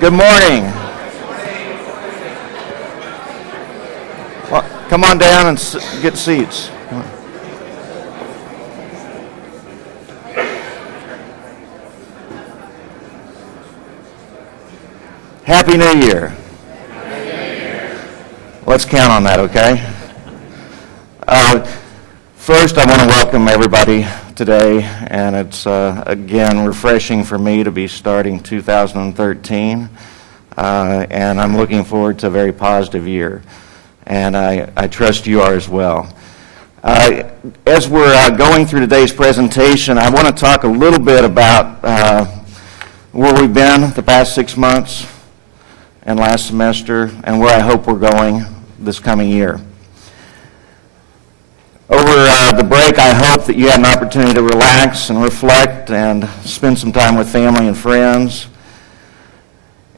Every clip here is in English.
Good morning. Well, come on down and get seats. Happy New Year. Let's count on that, okay? First, I want to welcome everybody today, and it's, again, refreshing for me to be starting 2013, and I'm looking forward to a very positive year, and I trust you are as well. As we're going through today's presentation, I want to talk a little bit about where we've been the past 6 months and last semester, and where I hope we're going this coming year. Over the break, I hope that you had an opportunity to relax and reflect and spend some time with family and friends.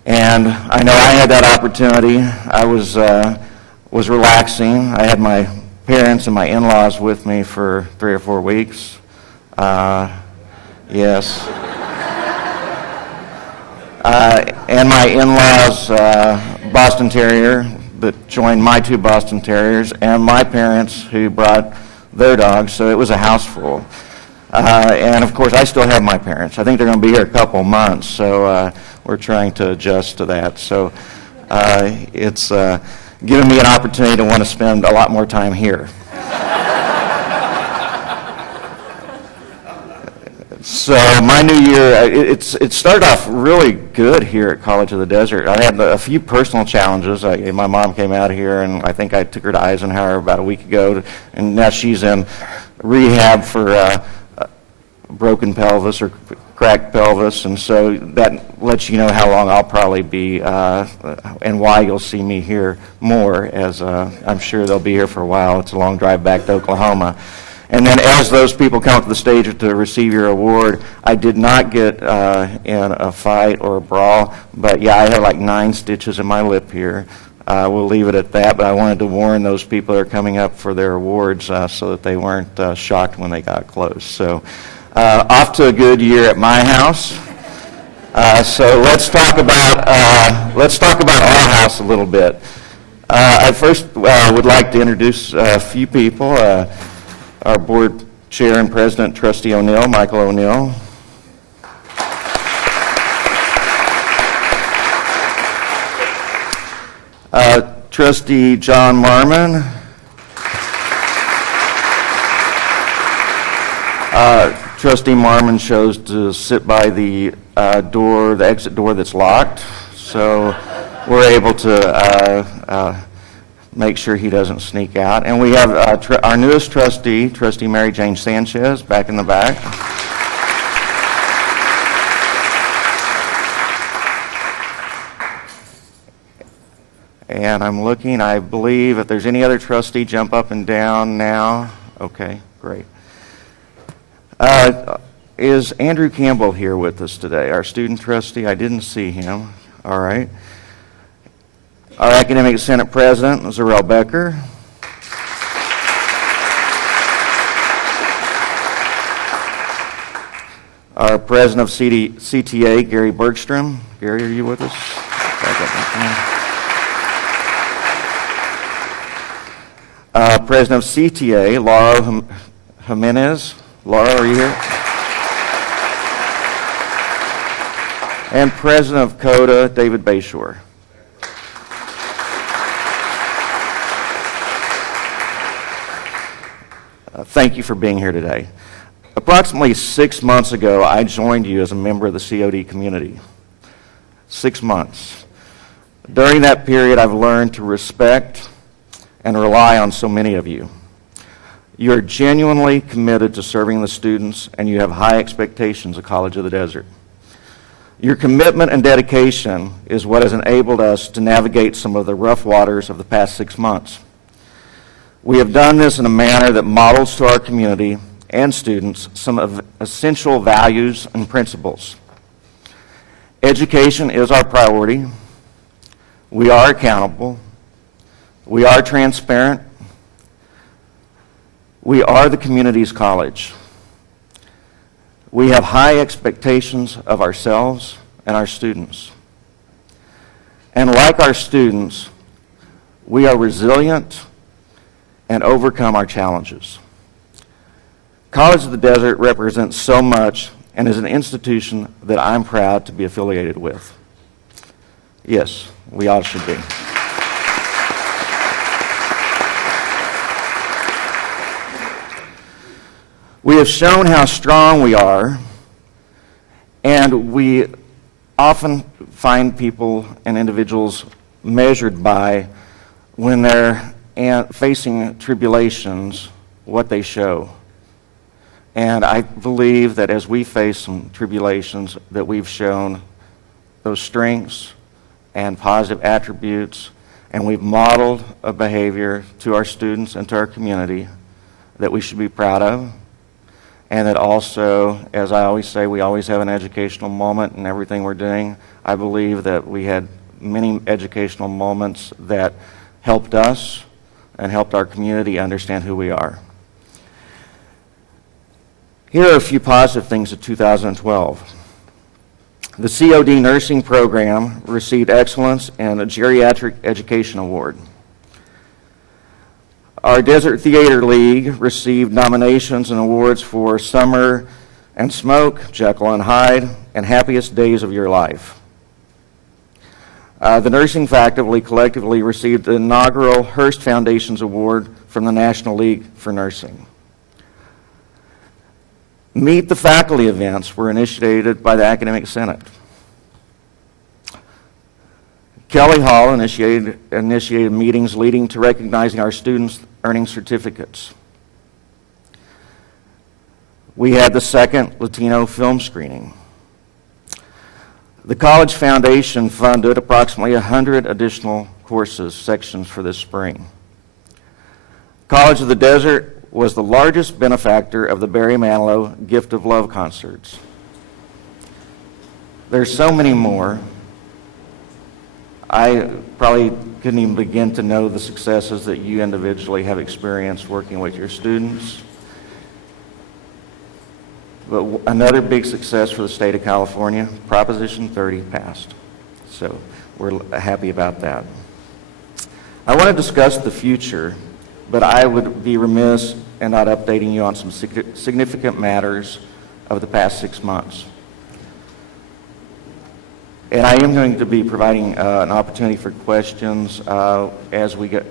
And I know I had that opportunity. I was relaxing. I had my parents and my in-laws with me for 3 or 4 weeks. Yes. And my in-laws, Boston Terrier, that joined my 2 Boston Terriers, and my parents who brought their dogs, so it was a house full. And of course, I still have my parents. I think they're going to be here a couple months, so we're trying to adjust to that. So it's given me an opportunity to want to spend a lot more time here. So my new year, it started off really good here at College of the Desert. I had a few personal challenges. My mom came out here, and I think I took her to Eisenhower about a week ago, and now she's in rehab for broken pelvis or cracked pelvis, and so that lets you know how long I'll probably be and why you'll see me here more, as I'm sure they'll be here for a while. It's a long drive back to Oklahoma. And then as those people come up to the stage to receive your award, I did not get in a fight or a brawl, but yeah, I had like 9 stitches in my lip here. We'll leave it at that, but I wanted to warn those people that are coming up for their awards so that they weren't shocked when they got close. So off to a good year at my house. So let's talk about our house a little bit. I first would like to introduce a few people. Our board chair and president, Trustee O'Neill, Michael O'Neill. Trustee John Marmon. Trustee Marmon chose to sit by the exit door that's locked, so we're able to make sure he doesn't sneak out. And we have our newest trustee, Trustee Mary Jane Sanchez, back in the back. And I'm looking, I believe, if there's any other trustee, jump up and down now. Okay, great. Is Andrew Campbell here with us today, our student trustee? I didn't see him. All right. Our Academic Senate President, Zarel Becker. Our President of CTA, Gary Bergstrom. Gary, are you with us? President of CTA, Laura Jimenez. Laura, are you here? And President of CODA, David Bayshore. Thank you for being here today. Approximately 6 months ago, I joined you as a member of the COD community. 6 months. During that period, I've learned to respect and rely on so many of you. You are genuinely committed to serving the students, and you have high expectations of College of the Desert. Your commitment and dedication is what has enabled us to navigate some of the rough waters of the past 6 months. We have done this in a manner that models to our community and students some of essential values and principles. Education is our priority. We are accountable. We are transparent. We are the community's college. We have high expectations of ourselves and our students. And like our students, we are resilient and overcome our challenges. College of the Desert represents so much and is an institution that I'm proud to be affiliated with. Yes, we all should be. We have shown how strong we are, and we often find people and individuals measured by when they're facing tribulations, what they show. And I believe that as we face some tribulations, that we've shown those strengths and positive attributes, and we've modeled a behavior to our students and to our community that we should be proud of. And that also, as I always say, we always have an educational moment in everything we're doing. I believe that we had many educational moments that helped us and helped our community understand who we are. Here are a few positive things of 2012. The COD nursing program received Excellence and a Geriatric Education Award. Our Desert Theater League received nominations and awards for Summer and Smoke, Jekyll and Hyde, and Happiest Days of Your Life. The nursing faculty collectively received the inaugural Hearst Foundations Award from the National League for Nursing. Meet the Faculty events were initiated by the Academic Senate. Kelly Hall initiated meetings leading to recognizing our students earning certificates. We had the second Latino film screening. The College Foundation funded approximately 100 additional courses, sections for this spring. College of the Desert was the largest benefactor of the Barry Manilow Gift of Love concerts. There's so many more. I probably couldn't even begin to know the successes that you individually have experienced working with your students. But another big success for the state of California, Proposition 30 passed. So we're happy about that. I want to discuss the future, but I would be remiss in not updating you on some significant matters of the past 6 months. And I am going to be providing an opportunity for questions as we get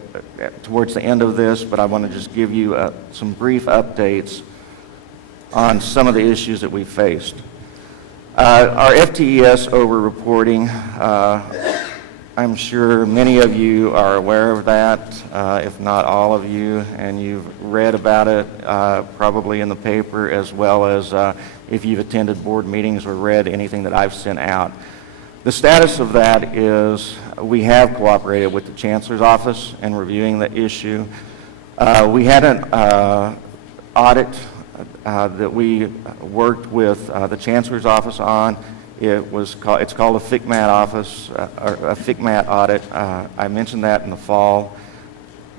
towards the end of this, but I want to just give you some brief updates on some of the issues that we faced. Our FTES over-reporting, I'm sure many of you are aware of that, if not all of you, and you've read about it probably in the paper, as well as if you've attended board meetings or read anything that I've sent out. The status of that is we have cooperated with the Chancellor's Office in reviewing the issue. We had an audit that we worked with the Chancellor's Office on. It's called a FCMAT office, or a FCMAT audit. I mentioned that in the fall.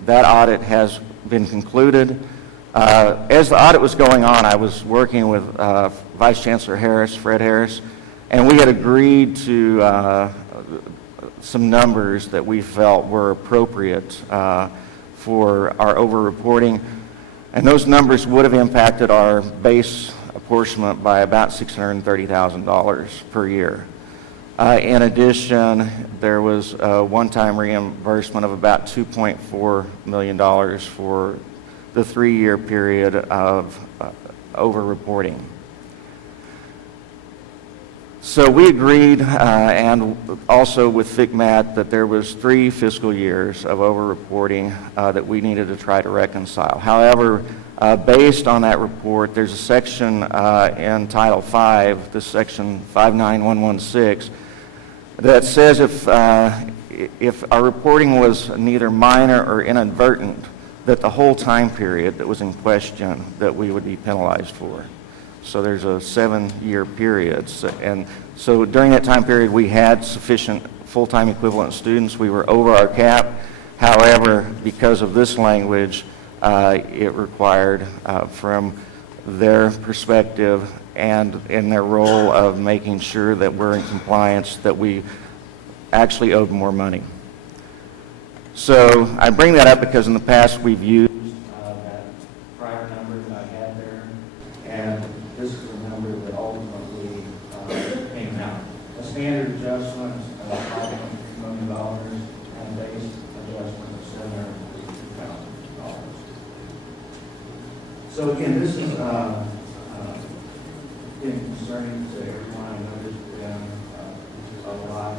That audit has been concluded. As the audit was going on, I was working with Vice Chancellor Harris, Fred Harris, and we had agreed to some numbers that we felt were appropriate for our over-reporting. And those numbers would have impacted our base apportionment by about $630,000 per year. In addition, there was a one-time reimbursement of about $2.4 million for the 3-year period of over-reporting. So we agreed, and also with FCMAT, that there was 3 fiscal years of over-reporting that we needed to try to reconcile. However, based on that report, there's a section in Title V, this section 59116, that says if our reporting was neither minor or inadvertent, that the whole time period that was in question that we would be penalized for. So there's a 7-year period. And so during that time period, we had sufficient full-time equivalent students. We were over our cap. However, because of this language, it required from their perspective and in their role of making sure that we're in compliance, that we actually owed more money. So I bring that up because in the past we've used that prior number that I had there, and this is the number that ultimately came out. A standard adjustment of $5.2 million and a base adjustment of $752,000. So again, this is concerning to everyone. I know there's been a lot of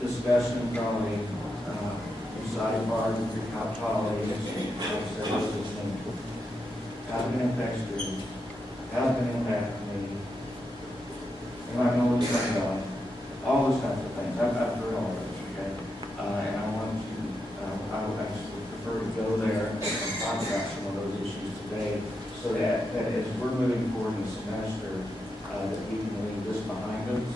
discussion probably sidebar, how policies, how it impacts students, how it impacts me, am I going to turn on, all those kinds of things. I've heard all those, okay? And I want to, I would actually prefer to go there and talk about some of those issues today so that as we're moving forward in the semester, that we can leave this behind us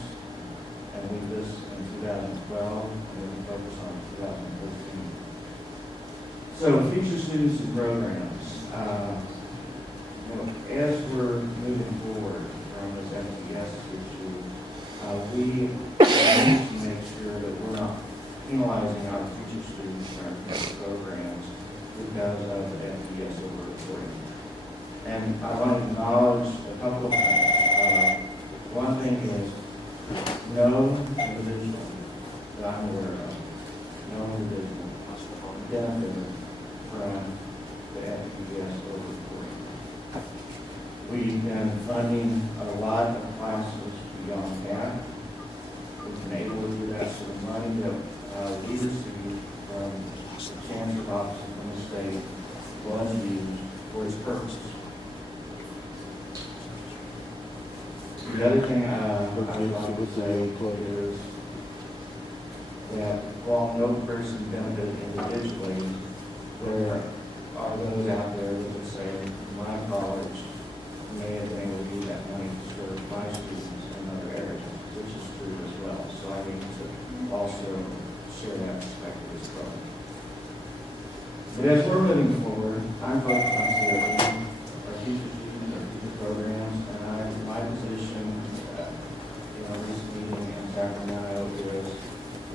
and leave this in 2012 and we can focus on 2013. So future students and programs, as we're moving forward from this FTS issue, we need to make sure that we're not penalizing our future students and our future programs because of the FTS over-reporting. And I want to acknowledge a couple of things. One thing is no individual that I'm aware of, no individual benefited from the FTS over-reporting. We've been funding a lot of classes beyond that. We've been able to do that, so the money that we received from the Chancellor's Office and from the state was used for its purposes. The other thing I would say is that while no person benefited individually, there are those out there that would say, my college may have been able to use that money to serve my students in other areas, which is true as well. So I need to also share that perspective as well. But as we're moving forward, I'm focused on COE, our teacher students, our teacher programs, and my position in our recent meeting in Sacramento is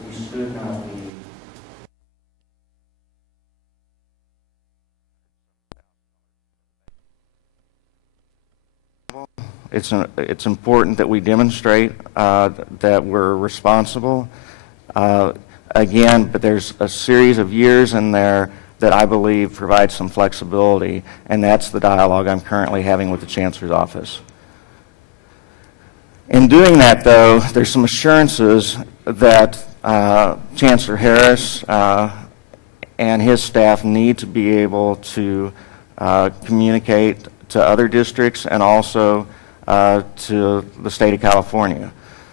we should not be It's important that we demonstrate that we're responsible. Again, but there's a series of years in there that I believe provide some flexibility, and that's the dialogue I'm currently having with the Chancellor's Office. In doing that, though, there's some assurances that Chancellor Harris and his staff need to be able to communicate to other districts and also to the state of California,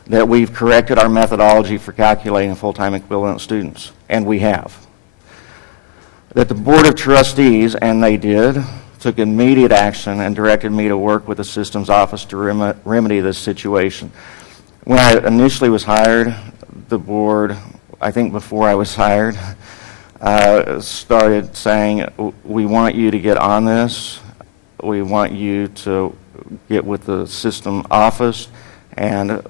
that we've corrected our methodology for calculating full-time equivalent students, and we have. That the Board of Trustees, and they did, took immediate action and directed me to work with the systems office to remedy this situation. When I initially was hired, the board, I think before I was hired, started saying, we want you to get on this. We want you to get with the system office. And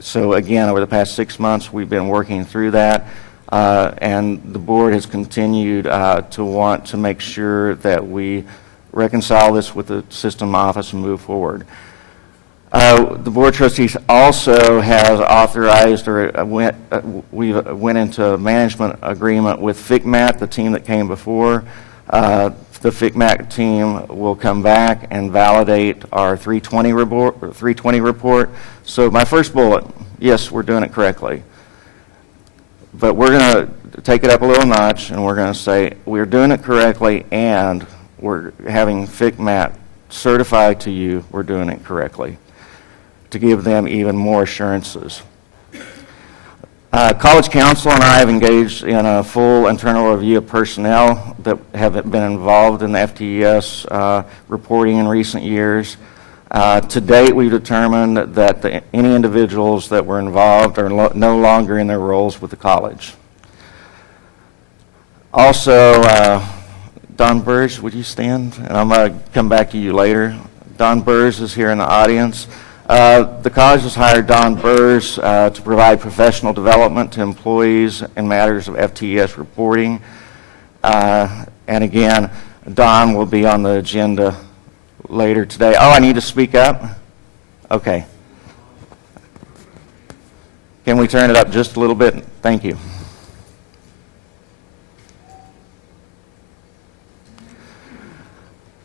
so again, over the past 6 months, we've been working through that. And the board has continued to want to make sure that we reconcile this with the system office and move forward. The Board of Trustees also has authorized, or we went into a management agreement with FICMAT, the team that came before. The FICMAT team will come back and validate our 320 report. So my first bullet, yes, we're doing it correctly. But we're going to take it up a little notch, and we're going to say we're doing it correctly, and we're having FICMAT certify to you we're doing it correctly, to give them even more assurances. College Council and I have engaged in a full internal review of personnel that have been involved in the FTES reporting in recent years. To date, we've determined that any individuals that were involved are no longer in their roles with the college. Also, Don Burge, would you stand? And I'm going to come back to you later. Don Burge is here in the audience. The college has hired Don Burrs to provide professional development to employees in matters of FTES reporting. And again, Don will be on the agenda later today. Oh, I need to speak up? Okay. Can we turn it up just a little bit? Thank you.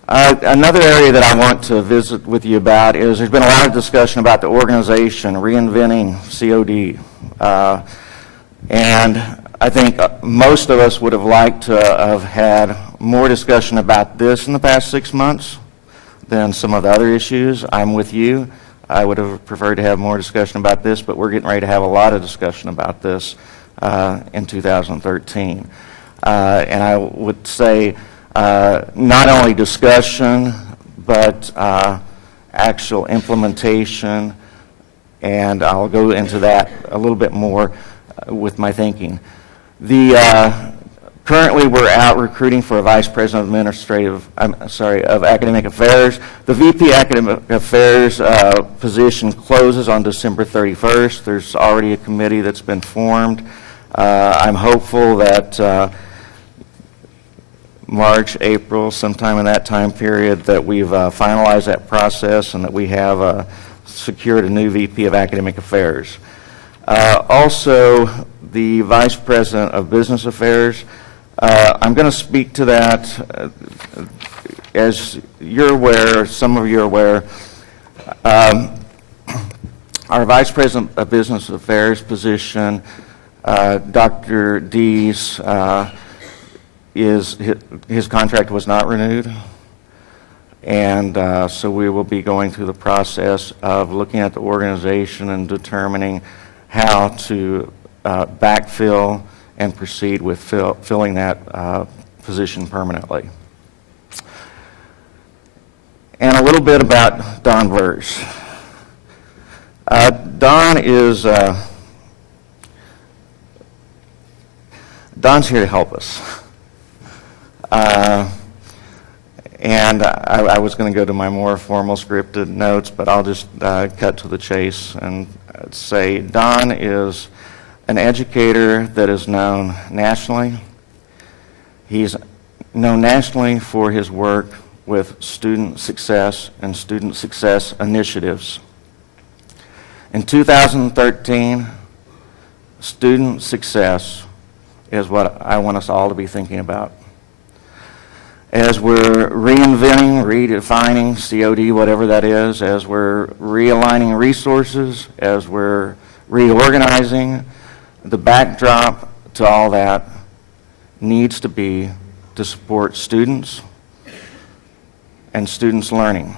Another area that I want to visit with you about is there's been a lot of discussion about the organization, reinventing COD. And I think most of us would have liked to have had more discussion about this in the past 6 months than some of the other issues. I'm with you. I would have preferred to have more discussion about this, but we're getting ready to have a lot of discussion about this in 2013. And I would say not only discussion, but actual implementation, and I'll go into that a little bit more with my thinking. Currently, we're out recruiting for a Vice President of Academic Affairs. The VP Academic Affairs position closes on December 31st. There's already a committee that's been formed. I'm hopeful that March, April, sometime in that time period, that we've finalized that process and that we have secured a new VP of Academic Affairs. Also, the Vice President of Business Affairs, I'm going to speak to that. As you're aware, some of you are aware, our Vice President of Business Affairs position, Dr. Dees, his contract was not renewed, and so we will be going through the process of looking at the organization and determining how to backfill and proceed with filling that position permanently. And a little bit about Don Burrs. Don's here to help us. And I was going to go to my more formal scripted notes, but I'll just cut to the chase and say Don is an educator that is known nationally. He's known nationally for his work with student success and student success initiatives. In 2013, student success is what I want us all to be thinking about. As we're reinventing, redefining COD, whatever that is, as we're realigning resources, as we're reorganizing, the backdrop to all that needs to be to support students and students' learning.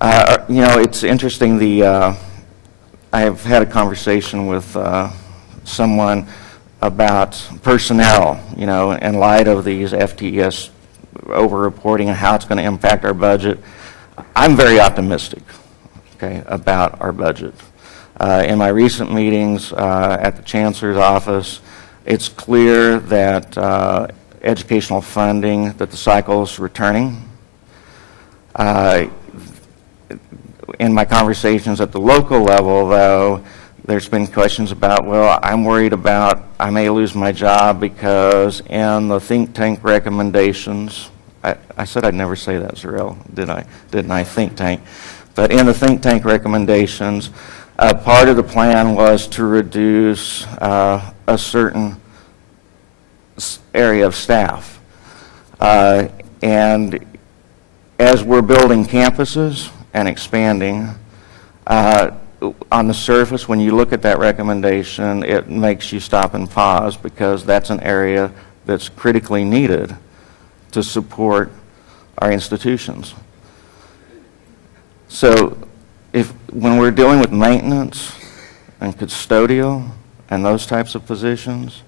It's interesting, I have had a conversation with someone about personnel, in light of these FTES over-reporting and how it's going to impact our budget. I'm very optimistic, about our budget. In my recent meetings at the Chancellor's office, it's clear that educational funding, that the cycle is returning. In my conversations at the local level, though, there's been questions about, well, I'm worried about I may lose my job because in the think tank recommendations, I said I'd never say that, Zarel, didn't I, think tank? But in the think tank recommendations, part of the plan was to reduce a certain area of staff. And as we're building campuses and expanding, on the surface, when you look at that recommendation, it makes you stop and pause because that's an area that's critically needed to support our institutions. So when we're dealing with maintenance and custodial and those types of positions,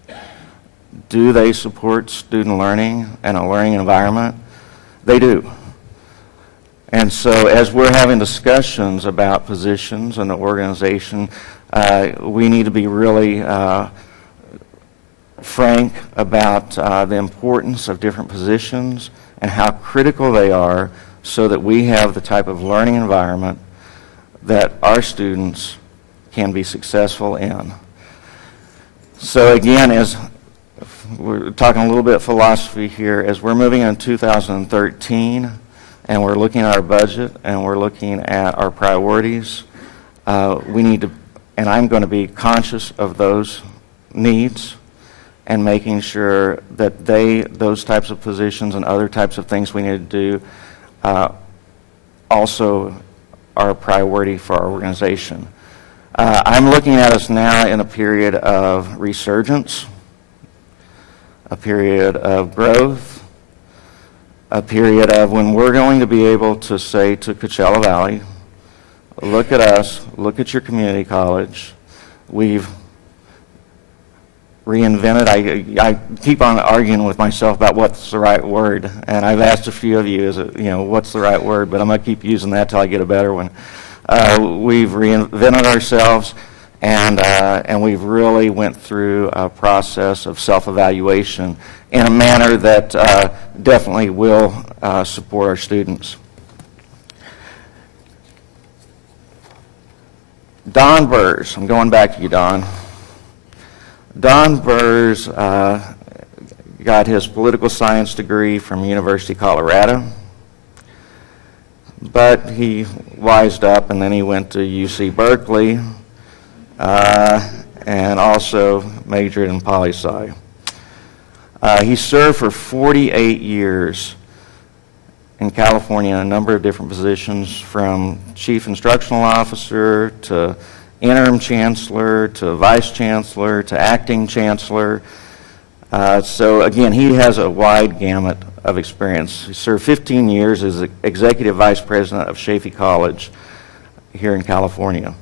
do they support student learning and a learning environment? They do. And so as we're having discussions about positions and the organization, we need to be really frank about the importance of different positions and how critical they are so that we have the type of learning environment that our students can be successful in. So again, as we're talking a little bit philosophy here, as we're moving in 2013 and we're looking at our budget and we're looking at our priorities, we need to, and I'm going to be conscious of those needs and making sure that those types of positions and other types of things we need to do also are a priority for our organization. I'm looking at us now in a period of resurgence, a period of growth, a period of when we're going to be able to say to Coachella Valley, look at us, look at your community college. We've reinvented. I keep on arguing with myself about what's the right word, and I've asked a few of you, what's the right word, but I'm going to keep using that till I get a better one. We've reinvented ourselves, and we've really went through a process of self-evaluation in a manner that definitely will support our students. Don Burrs, I'm going back to you, Don. Don Burrs got his political science degree from University of Colorado, but he wised up and then he went to UC Berkeley and also majored in poli-sci. He served for 48 years in California in a number of different positions, from chief instructional officer to interim chancellor to vice chancellor to acting chancellor. So again, he has a wide gamut of experience. He served 15 years as executive vice president of Chaffey College here in California.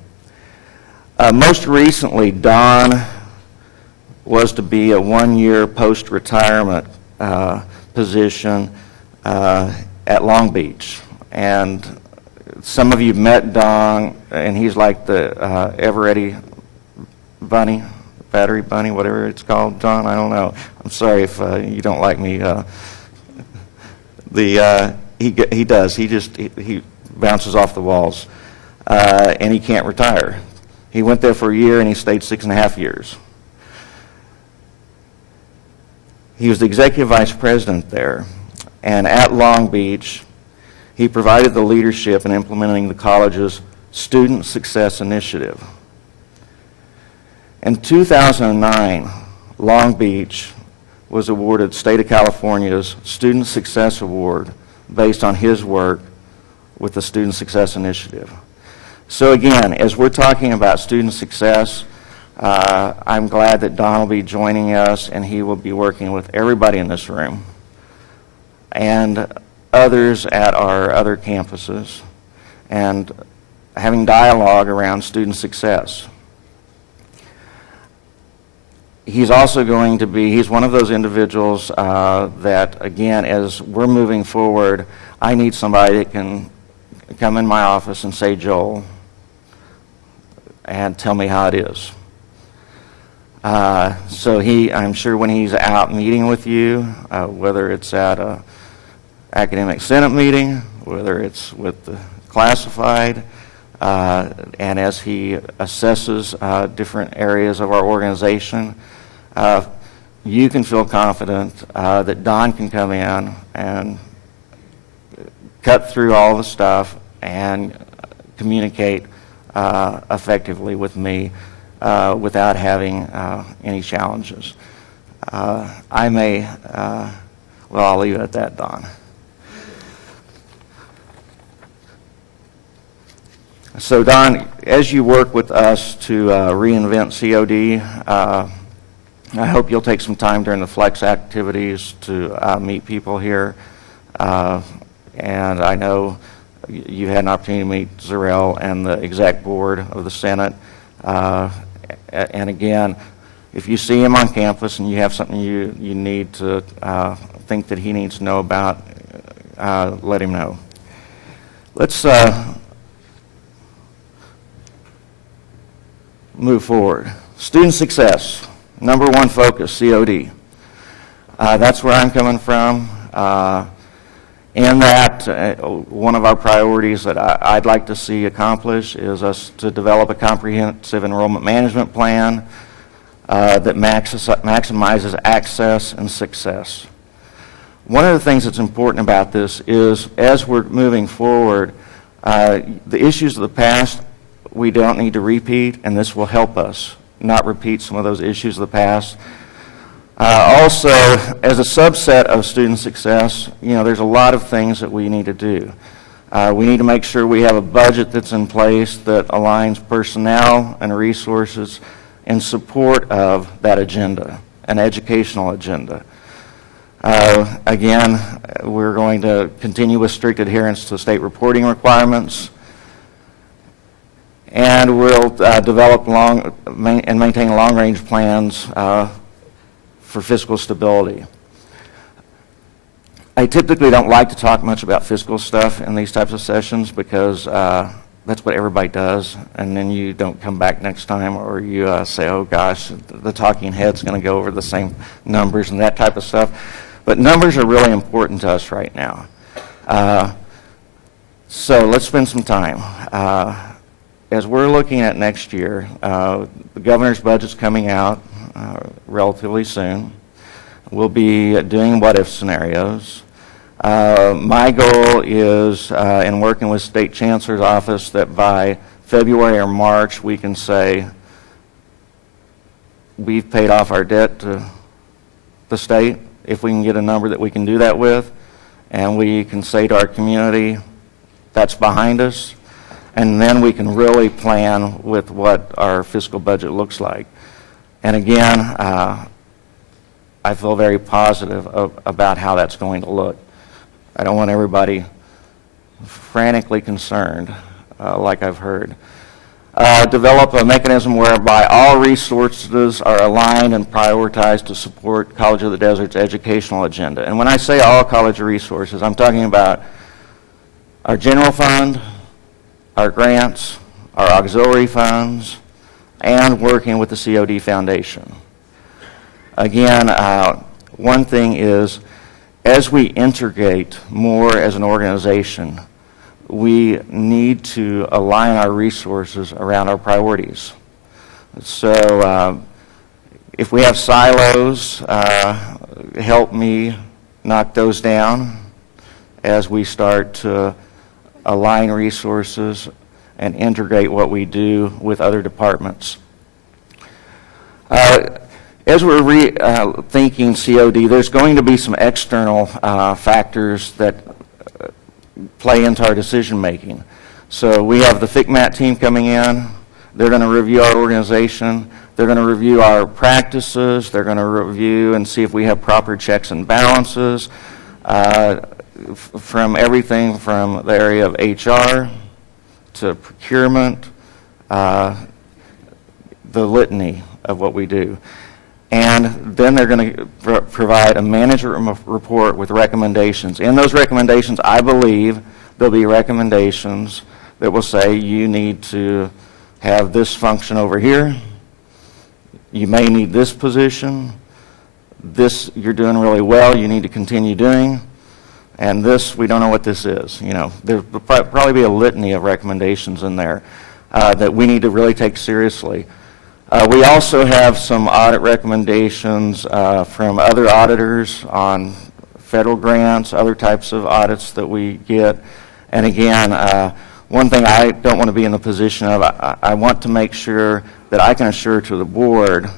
Most recently, Don was to be a one-year post-retirement position at Long Beach. And some of you met Don, and he's like the ever-ready bunny, battery bunny, whatever it's called, Don, I don't know. I'm sorry if you don't like me. He does. He bounces off the walls, and he can't retire. He went there for a year, and he stayed 6.5 years. He was the executive vice president there, and at Long Beach, he provided the leadership in implementing the college's Student Success Initiative. In 2009, Long Beach was awarded State of California's Student Success Award based on his work with the Student Success Initiative. So again, as we're talking about student success, I'm glad that Don will be joining us, and he will be working with everybody in this room and others at our other campuses and having dialogue around student success. He's also going to be, he's one of those individuals that, again, as we're moving forward, I need somebody that can come in my office and say, Joel, and tell me how it is. So I'm sure when he's out meeting with you, whether it's at a academic senate meeting, whether it's with the classified, and as he assesses different areas of our organization, you can feel confident that Don can come in and cut through all the stuff and communicate effectively with me without having any challenges. I may, well, I'll leave it at that, Don. So Don, as you work with us to reinvent COD, I hope you'll take some time during the FLEX activities to meet people here. And I know you had an opportunity to meet Zarel and the exec board of the Senate. And again, if you see him on campus and you have something you need to think that he needs to know about, let him know. Let's move forward. Student success, number one focus, COD. That's where I'm coming from. In that, one of our priorities that I'd like to see accomplished is us to develop a comprehensive enrollment management plan that maximizes access and success. One of the things that's important about this is, as we're moving forward, the issues of the past we don't need to repeat, and this will help us not repeat some of those issues of the past. Also, as a subset of student success, there's a lot of things that we need to do. We need to make sure we have a budget that's in place that aligns personnel and resources in support of that agenda, an educational agenda. Again, we're going to continue with strict adherence to state reporting requirements, and we'll develop and maintain long-range plans for fiscal stability. I typically don't like to talk much about fiscal stuff in these types of sessions because that's what everybody does, and then you don't come back next time, or you say, oh gosh, the talking head's going to go over the same numbers and that type of stuff. But numbers are really important to us right now. So let's spend some time. As we're looking at next year, the governor's budget's coming out relatively soon. We'll be doing what-if scenarios. My goal is, in working with State Chancellor's office, that by February or March we can say we've paid off our debt to the state, if we can get a number that we can do that with, and we can say to our community, that's behind us, and then we can really plan with what our fiscal budget looks like. And again, I feel very positive about how that's going to look. I don't want everybody frantically concerned, like I've heard. Develop a mechanism whereby all resources are aligned and prioritized to support College of the Desert's educational agenda. And when I say all college resources, I'm talking about our general fund, our grants, our auxiliary funds, and working with the COD Foundation. Again, one thing is, as we integrate more as an organization, we need to align our resources around our priorities. So if we have silos, help me knock those down as we start to align resources and integrate what we do with other departments. As we're thinking COD, there's going to be some external factors that play into our decision making. So we have the FICMAT team coming in. They're going to review our organization. They're going to review our practices. They're going to review and see if we have proper checks and balances, from everything from the area of HR to procurement, the litany of what we do. And then they're going to provide a management report with recommendations. In those recommendations, I believe there'll be recommendations that will say you need to have this function over here. You may need this position. This you're doing really well, you need to continue doing. And this, we don't know what this is. There'll probably be a litany of recommendations in there that we need to really take seriously. We also have some audit recommendations from other auditors on federal grants, other types of audits that we get. And again, one thing I don't want to be in the position of, I want to make sure that I can assure to the board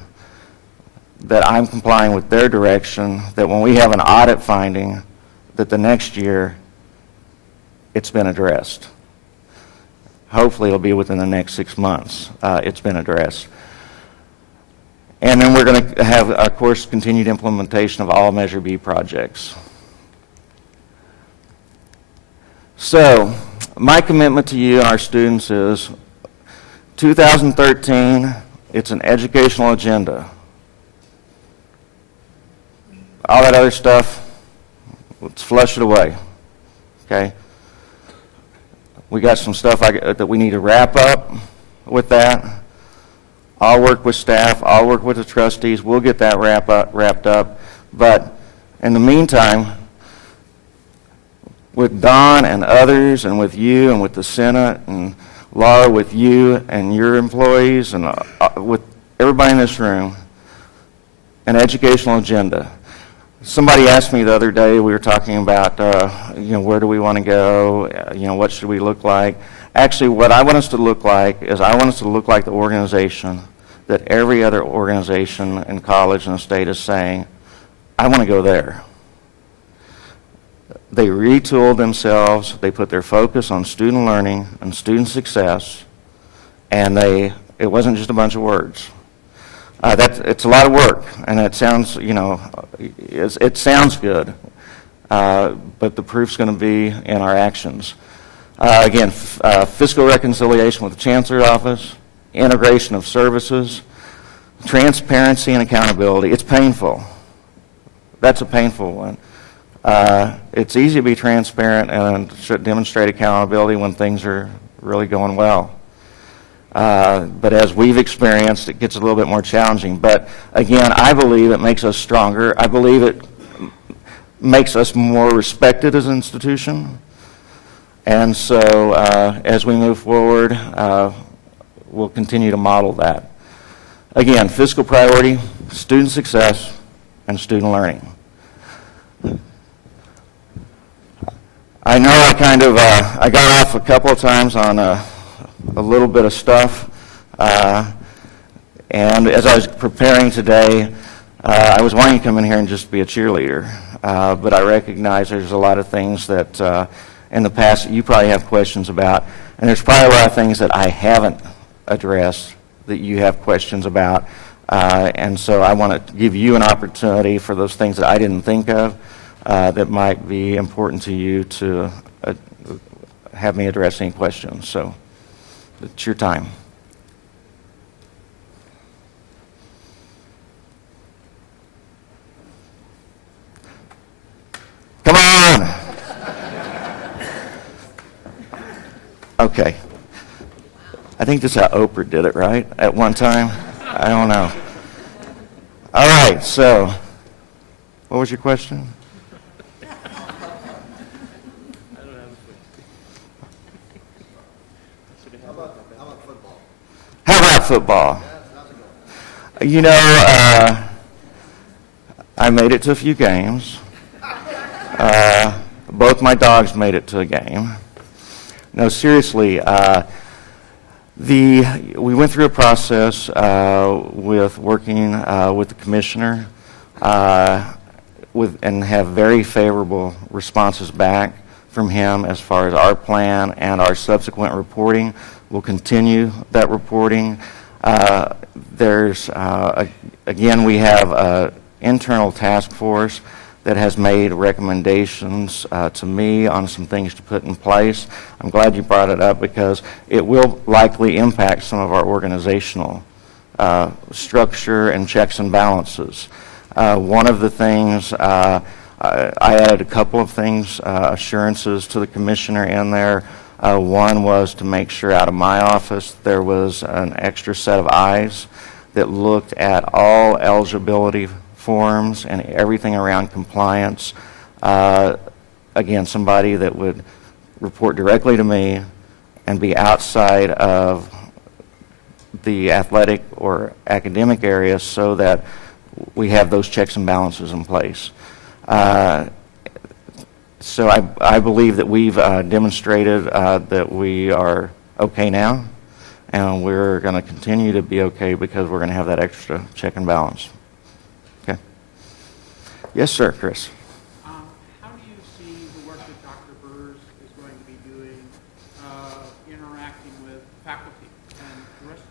that I'm complying with their direction, that when we have an audit finding, that the next year it's been addressed. Hopefully it'll be within the next 6 months it's been addressed. And then we're going to have, of course, continued implementation of all Measure B projects. So, my commitment to you and our students is 2013, it's an educational agenda. All that other stuff, let's flush it away, okay? We got some stuff that we need to wrap up with that. I'll work with staff, I'll work with the trustees, we'll get that wrapped up. But in the meantime, with Don and others, and with you and with the Senate, and Laura, with you and your employees, and with everybody in this room, an educational agenda. Somebody asked me the other day, we were talking about, where do we want to go, what should we look like. Actually, what I want us to look like is I want us to look like the organization that every other organization in college and the state is saying, I want to go there. They retooled themselves, they put their focus on student learning and student success, and it wasn't just a bunch of words. It's a lot of work, and it sounds, it sounds good, but the proof's going to be in our actions. Again, fiscal reconciliation with the Chancellor's Office, integration of services, transparency and accountability. It's painful. That's a painful one. It's easy to be transparent and should demonstrate accountability when things are really going well. But as we've experienced, it gets a little bit more challenging. But again, I believe it makes us stronger. I believe it makes us more respected as an institution. And so as we move forward, we'll continue to model that. Again, fiscal priority, student success, and student learning. I know I got off a couple of times on a little bit of stuff, and as I was preparing today, I was wanting to come in here and just be a cheerleader, but I recognize there's a lot of things that in the past that you probably have questions about, and there's probably a lot of things that I haven't addressed that you have questions about, and so I want to give you an opportunity for those things that I didn't think of that might be important to you to have me address any questions. So it's your time. Come on. Okay. I think this is how Oprah did it, right? At one time? I don't know. All right, so what was your question? How about football? I made it to a few games. Both my dogs made it to a game. No, seriously, we went through a process with working with the commissioner and have very favorable responses back from him as far as our plan and our subsequent reporting. We'll continue that reporting. Again, we have an internal task force that has made recommendations to me on some things to put in place. I'm glad you brought it up because it will likely impact some of our organizational structure and checks and balances. One of the things, I added a couple of things, assurances to the commissioner in there. One was to make sure out of my office there was an extra set of eyes that looked at all eligibility forms and everything around compliance. Again, somebody that would report directly to me and be outside of the athletic or academic areas so that we have those checks and balances in place. So I believe that we've demonstrated that we are okay now, and we're going to continue to be okay because we're going to have that extra check and balance. Okay. Yes, sir, Chris. How do you see the work that Dr. Burrs is going to be doing interacting with faculty and the rest of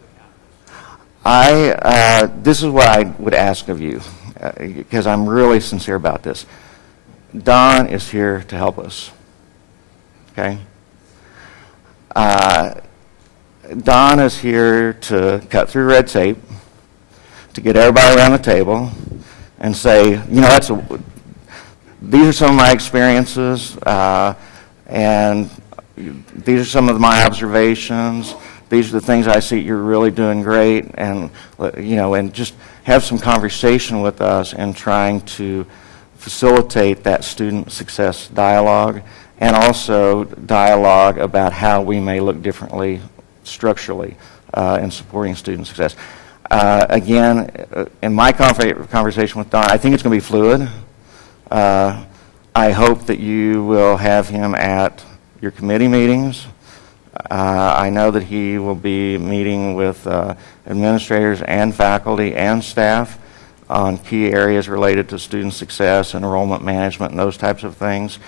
the campus? This is what I would ask of you, because I'm really sincere about this. Don is here to help us, okay? Don is here to cut through red tape, to get everybody around the table and say, these are some of my experiences, and these are some of my observations. These are the things I see you're really doing great, and and just have some conversation with us and trying to facilitate that student success dialogue and also dialogue about how we may look differently structurally in supporting student success. Again, in my conversation with Don, I think it's going to be fluid. I hope that you will have him at your committee meetings. I know that he will be meeting with administrators and faculty and staff on key areas related to student success, enrollment management, and those types of things.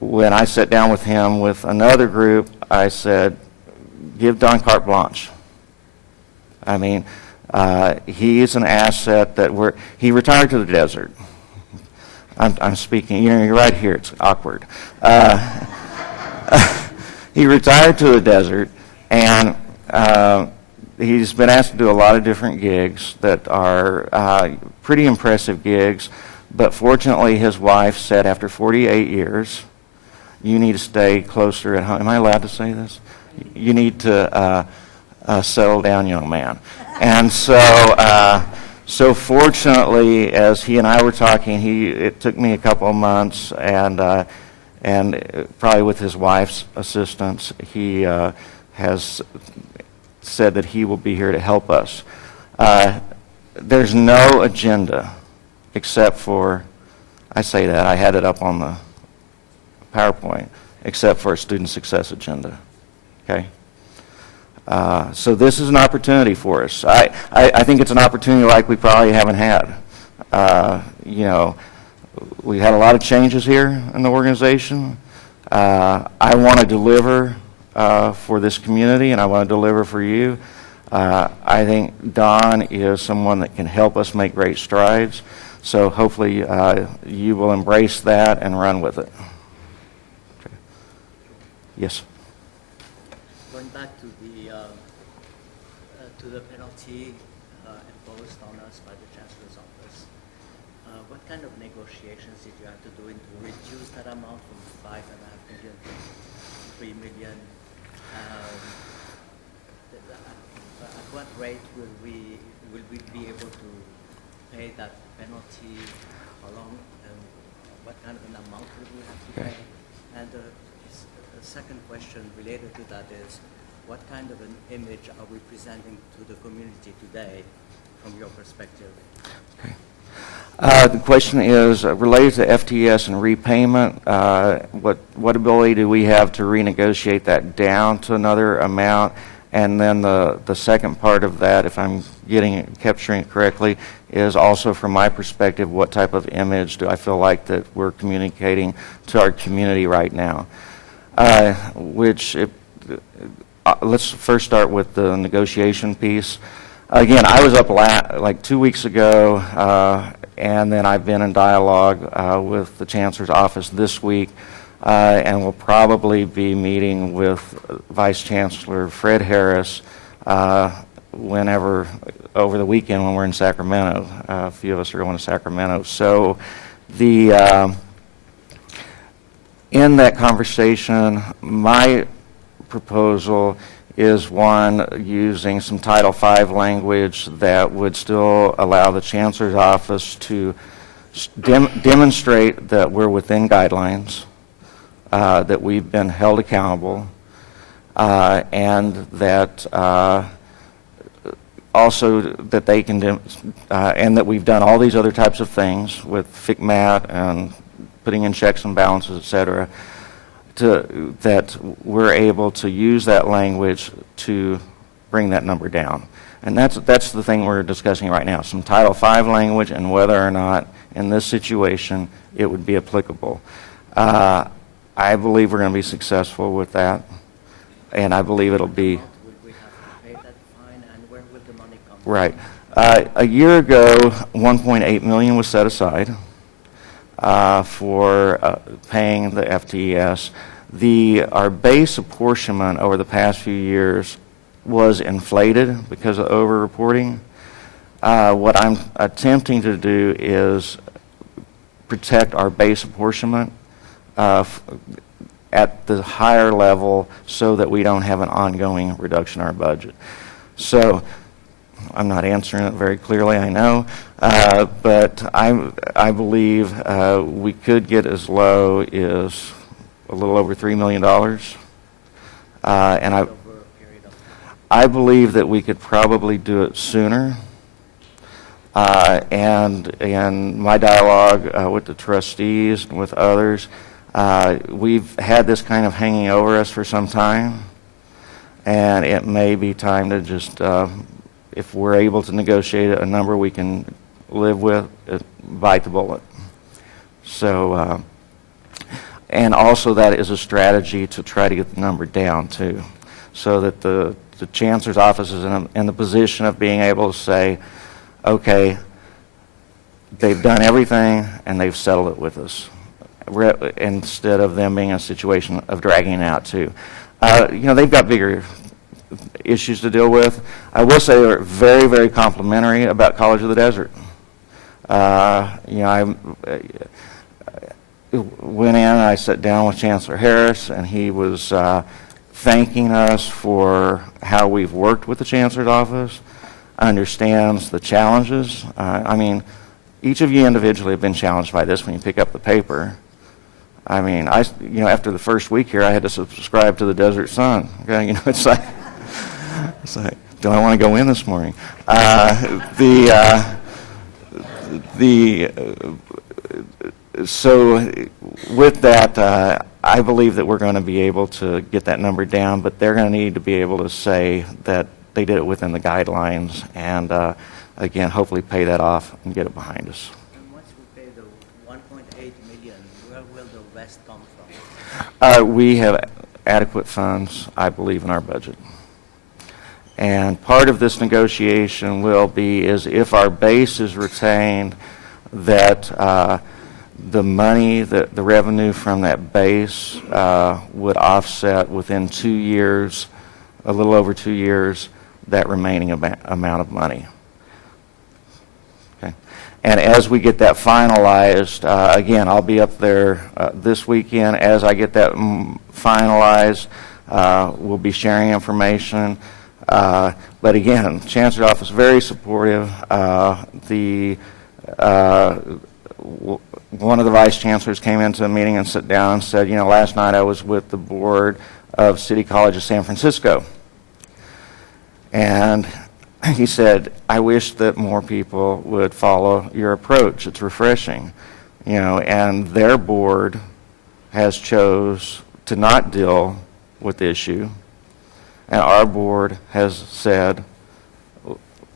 When I sat down with him with another group, I said, give Don carte blanche. I mean, he's an asset that he retired to the desert. I'm speaking, you're right here, it's awkward. He retired to the desert, and he's been asked to do a lot of different gigs that are pretty impressive gigs, but fortunately his wife said after 48 years, you need to stay closer at home. Am I allowed to say this? You need to settle down, young man. And so fortunately, as he and I were talking, it took me a couple of months, and probably with his wife's assistance, he has said that he will be here to help us. There's no agenda except for, I say that, I had it up on the PowerPoint, except for a student success agenda. Okay? So this is an opportunity for us. I think it's an opportunity like we probably haven't had. We had a lot of changes here in the organization. I want to deliver for this community, and I want to deliver for you. I think Don is someone that can help us make great strides. So hopefully you will embrace that and run with it. Okay. Yes. Going back to the penalty imposed on us by the Chancellor's office, what kind of negotiations did you have to do to reduce that amount from $5.5 million to $3 million? At what rate will we be able to pay that penalty? How long? What kind of an amount will we have to pay? And the second question related to that is, what kind of an image are we presenting to the community today from your perspective? Okay. The question is related to FTES and repayment. What ability do we have to renegotiate that down to another amount? And then the second part of that, if I'm capturing it correctly, is also from my perspective, what type of image do I feel like that we're communicating to our community right now? Let's first start with the negotiation piece. Again, I was up like 2 weeks ago, and then I've been in dialogue with the Chancellor's office this week, and we'll probably be meeting with Vice Chancellor Fred Harris whenever over the weekend when we're in Sacramento. A few of us are going to Sacramento. So in that conversation, my proposal is one using some Title V language that would still allow the Chancellor's office to demonstrate that we're within guidelines, that we've been held accountable, and that also that they can, and that we've done all these other types of things with FICMAT and putting in checks and balances, et cetera, that we're able to use that language to bring that number down. And that's the thing we're discussing right now, some Title V language and whether or not in this situation it would be applicable. I believe we're going to be successful with that, and I believe it'll be... Will we have to pay that fine, and where will the money come from? Right. A year ago, $1.8 million was set aside for paying the FTES. Our base apportionment over the past few years was inflated because of over-reporting. What I'm attempting to do is protect our base apportionment at the higher level so that we don't have an ongoing reduction in our budget. So I'm not answering it very clearly, I know, but I believe we could get as low as a little over $3 million. And over a period of time. I believe that we could probably do it sooner. And in my dialogue with the trustees and with others, we've had this kind of hanging over us for some time, and it may be time to just, if we're able to negotiate a number we can live with, bite the bullet. So, and also that is a strategy to try to get the number down too, so that the chancellor's office is in the position of being able to say, okay, they've done everything and they've settled it with us, instead of them being in a situation of dragging it out too. They've got bigger issues to deal with. I will say they're very, very complimentary about College of the Desert. I went in, I sat down with Chancellor Harris, and he was thanking us for how we've worked with the Chancellor's office, understands the challenges. Each of you individually have been challenged by this when you pick up the paper. After the first week here, I had to subscribe to the Desert Sun. Okay, it's like, do I want to go in this morning? So with that, I believe that we're going to be able to get that number down, but they're going to need to be able to say that they did it within the guidelines, and again, hopefully pay that off and get it behind us. And once we pay the 1.8 million, where will the rest come from? We have adequate funds, I believe, in our budget. And part of this negotiation will be is if our base is retained, that the money, the revenue from that base would offset within 2 years, a little over 2 years, that remaining amount of money. Okay. And as we get that finalized, again, I'll be up there this weekend. As I get that finalized, we'll be sharing information. But again, Chancellor's office is very supportive. One of the vice chancellors came into a meeting and sat down and said, last night I was with the board of City College of San Francisco. And he said, I wish that more people would follow your approach. It's refreshing. And their board has chose to not deal with the issue. And our board has said,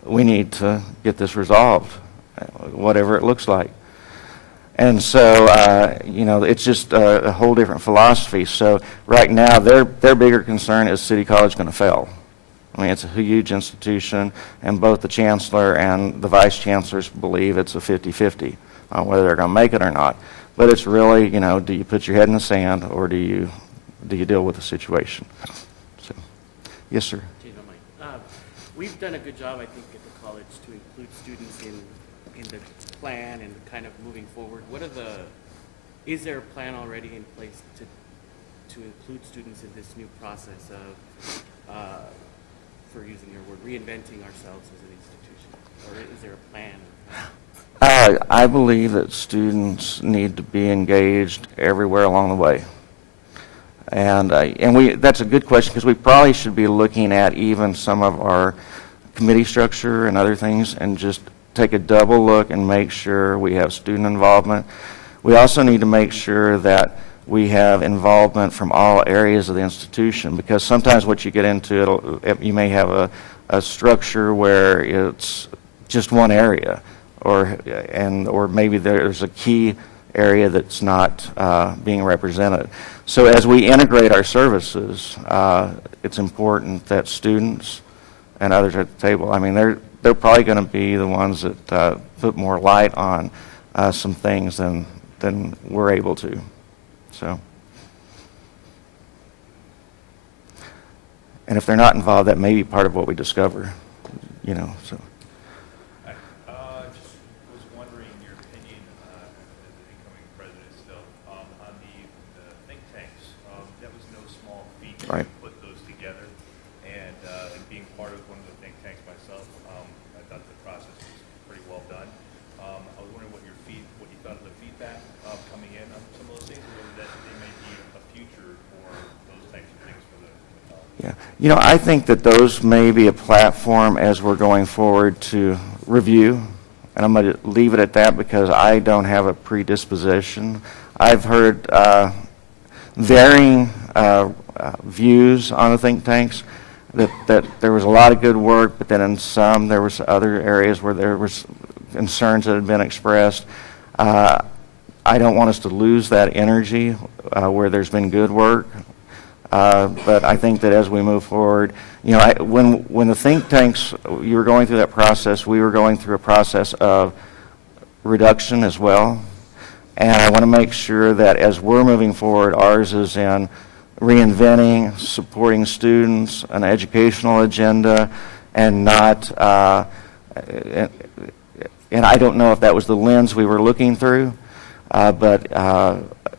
we need to get this resolved, whatever it looks like. And so, it's just a whole different philosophy. So right now, their bigger concern is City College going to fail. It's a huge institution, and both the chancellor and the vice chancellors believe it's a 50-50 on whether they're going to make it or not. But it's really, do you put your head in the sand, or do you deal with the situation? So, yes, sir. We've done a good job, I think, at the college to include students in the plan and kind of moving forward. Is there a plan already in place to include students in this new process of, for using your word, reinventing ourselves as an institution? Or is there a plan? I believe that students need to be engaged everywhere along the way. And that's a good question, because we probably should be looking at even some of our committee structure and other things and just take a double look and make sure we have student involvement. We also need to make sure that we have involvement from all areas of the institution, because sometimes what you get into, you may have a structure where it's just one area, or maybe there's a key area that's not being represented. So as we integrate our services, it's important that students and others at the table, they're probably going to be the ones that put more light on some things than we're able to. So, and if they're not involved, that may be part of what we discover, so. I just was wondering your opinion as the incoming president still on the think tanks. That was no small feat to Right. put those together, and being part of one of the think tanks myself, Yeah. You know, I think that those may be a platform as we're going forward to review, and I'm going to leave it at that because I don't have a predisposition. I've heard varying views on the think tanks, that there was a lot of good work, but then in some there was other areas where there was concerns that had been expressed. I don't want us to lose that energy where there's been good work. But I think that as we move forward, you know, when the think tanks, you were going through that process, we were going through a process of reduction as well. And I want to make sure that as we're moving forward, ours is in reinventing, supporting students, an educational agenda, and not, and I don't know if that was the lens we were looking through, but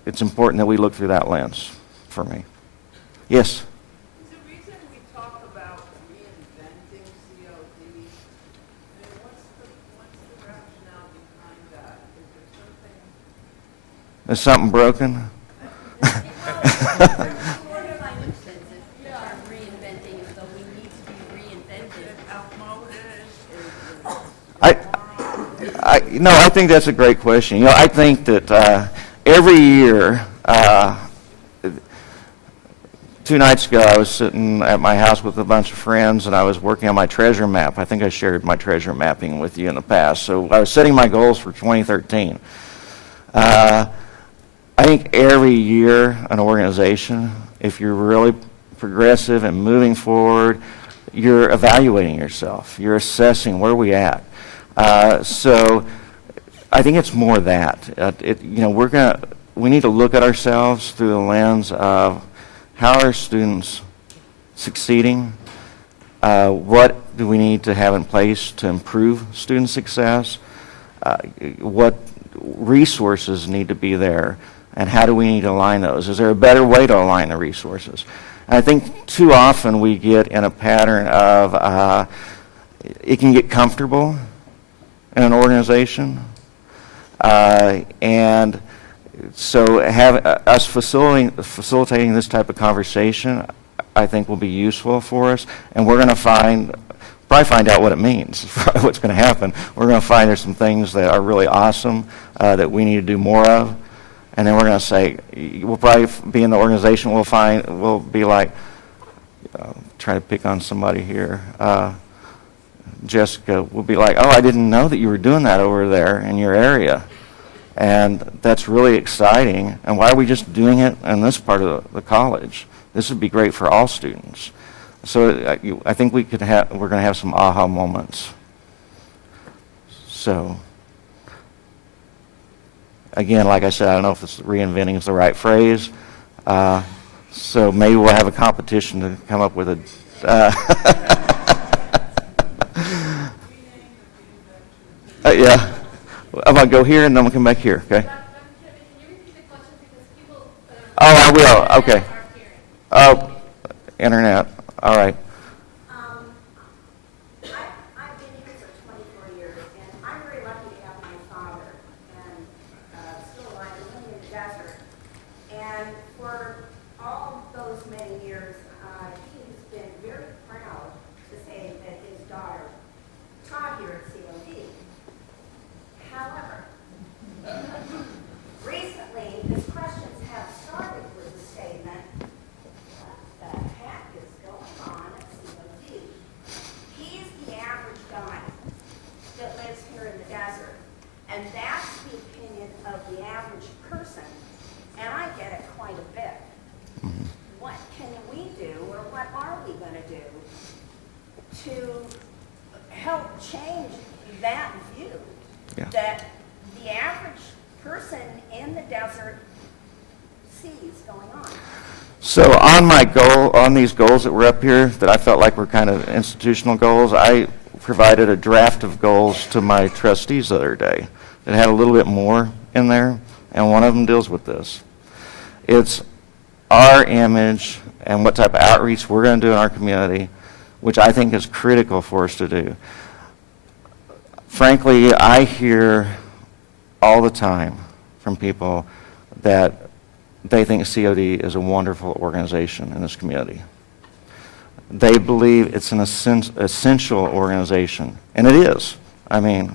it's important that we look through that lens for me. Yes? The reason we talk about reinventing COD, I mean, what's the rationale behind that? Is there something? Is something broken? Reinventing, so we need to be reinvented. No, I think that's a great question. You know, I think that every year, 2 nights ago, I was sitting at my house with a bunch of friends, and I was working on my treasure map. I think I shared my treasure mapping with you in the past. So I was setting my goals for 2013. I think every year an organization, if you're really progressive and moving forward, you're evaluating yourself. You're assessing where we at. So I think it's more that. You know, we need to look at ourselves through the lens of how are students succeeding? What do we need to have in place to improve student success? What resources need to be there? And how do we need to align those? Is there a better way to align the resources? And I think too often we get in a pattern of it can get comfortable in an organization. And so us facilitating this type of conversation, I think, will be useful for us. And we're going to probably find out what it means, what's going to happen. We're going to find there's some things that are really awesome that we need to do more of. And then we're going to say, we'll probably be in the organization, we'll be like, trying to pick on somebody here. Jessica will be like, oh, I didn't know that you were doing that over there in your area. And that's really exciting. And why are we just doing it in this part of the college? This would be great for all students. So I think we're going to have some aha moments. So, again, like I said, I don't know if it's reinventing is the right phrase. So maybe we'll have a competition to come up with a... yeah. I'm going to go here and then we'll come back here, okay? Can you repeat the question because people... Oh, I will. Okay. Oh, internet. All right. I've been here for 24 years, and I'm very lucky to have my father, and still alive, living in the desert. And for all those many years, he's been very proud to say that his daughter taught here at COD. However, recently, his questions have started with the statement, what the heck is going on at COD? He's the average guy that lives here in the desert, and that's the opinion of the average person, and I get it quite a bit. What can we do, or what are we going to do to help change that view? Yeah. That the average person in the desert sees going on. So on these goals that were up here that I felt like were kind of institutional goals, I provided a draft of goals to my trustees the other day. It had a little bit more in there, and one of them deals with this. It's our image and what type of outreach we're going to do in our community, which I think is critical for us to do. Frankly, I hear all the time from people that they think COD is a wonderful organization in this community. They believe it's an essential organization, and it is. I mean,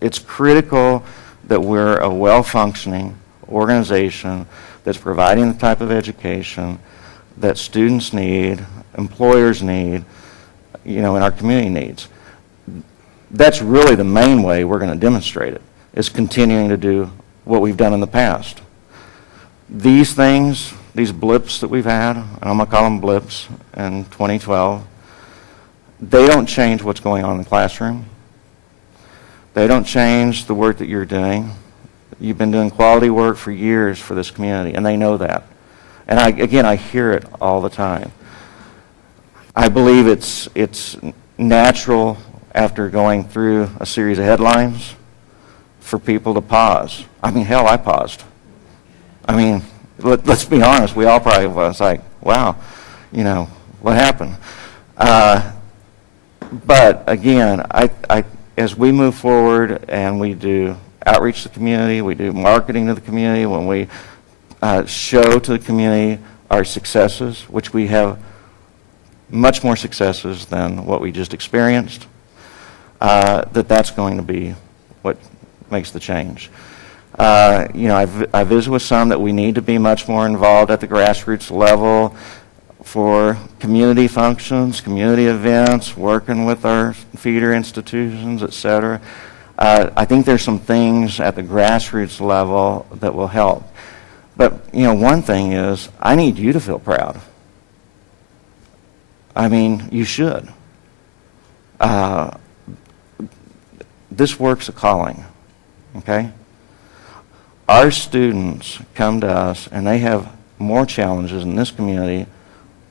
it's critical that we're a well-functioning organization that's providing the type of education that students need, employers need, and our community needs. That's really the main way we're going to demonstrate it, is continuing to do what we've done in the past. These things, these blips that we've had, and I'm going to call them blips in 2012, they don't change what's going on in the classroom. They don't change the work that you're doing. You've been doing quality work for years for this community, and they know that. And I hear it all the time. I believe it's natural after going through a series of headlines for people to pause. I mean, hell, I paused. I mean, let's be honest, we all probably was like, wow, what happened? But again, as we move forward and we do outreach to the community, we do marketing to the community, when we show to the community our successes, which we have much more successes than what we just experienced, that's going to be what makes the change. I visit with some that we need to be much more involved at the grassroots level for community functions, community events, working with our feeder institutions, et cetera. I think there's some things at the grassroots level that will help. But, one thing is, I need you to feel proud. I mean, you should. This work's a calling, okay? Our students come to us, and they have more challenges in this community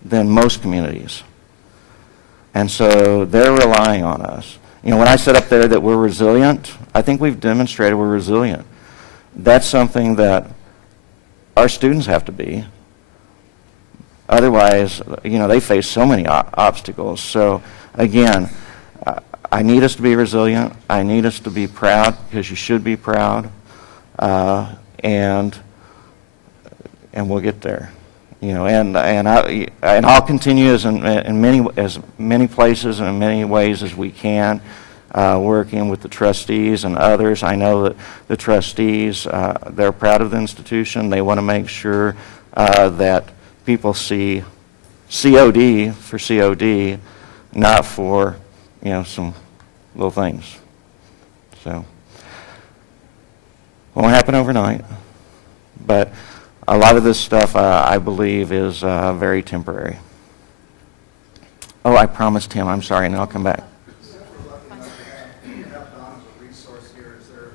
than most communities. And so they're relying on us. When I said up there that we're resilient, I think we've demonstrated we're resilient. That's something that our students have to be. Otherwise, they face so many obstacles. So, again, I need us to be resilient. I need us to be proud, because you should be proud. And we'll get there. And I'll continue in many places and in many ways as we can, working with the trustees and others. I know that the trustees, they're proud of the institution. They want to make sure that people see COD for COD, not for some little things. So it won't happen overnight, but a lot of this stuff, I believe, is very temporary. Oh, I promised him. I'm sorry, and I'll come back. Since we're lucky enough to have Don as a resource here, is there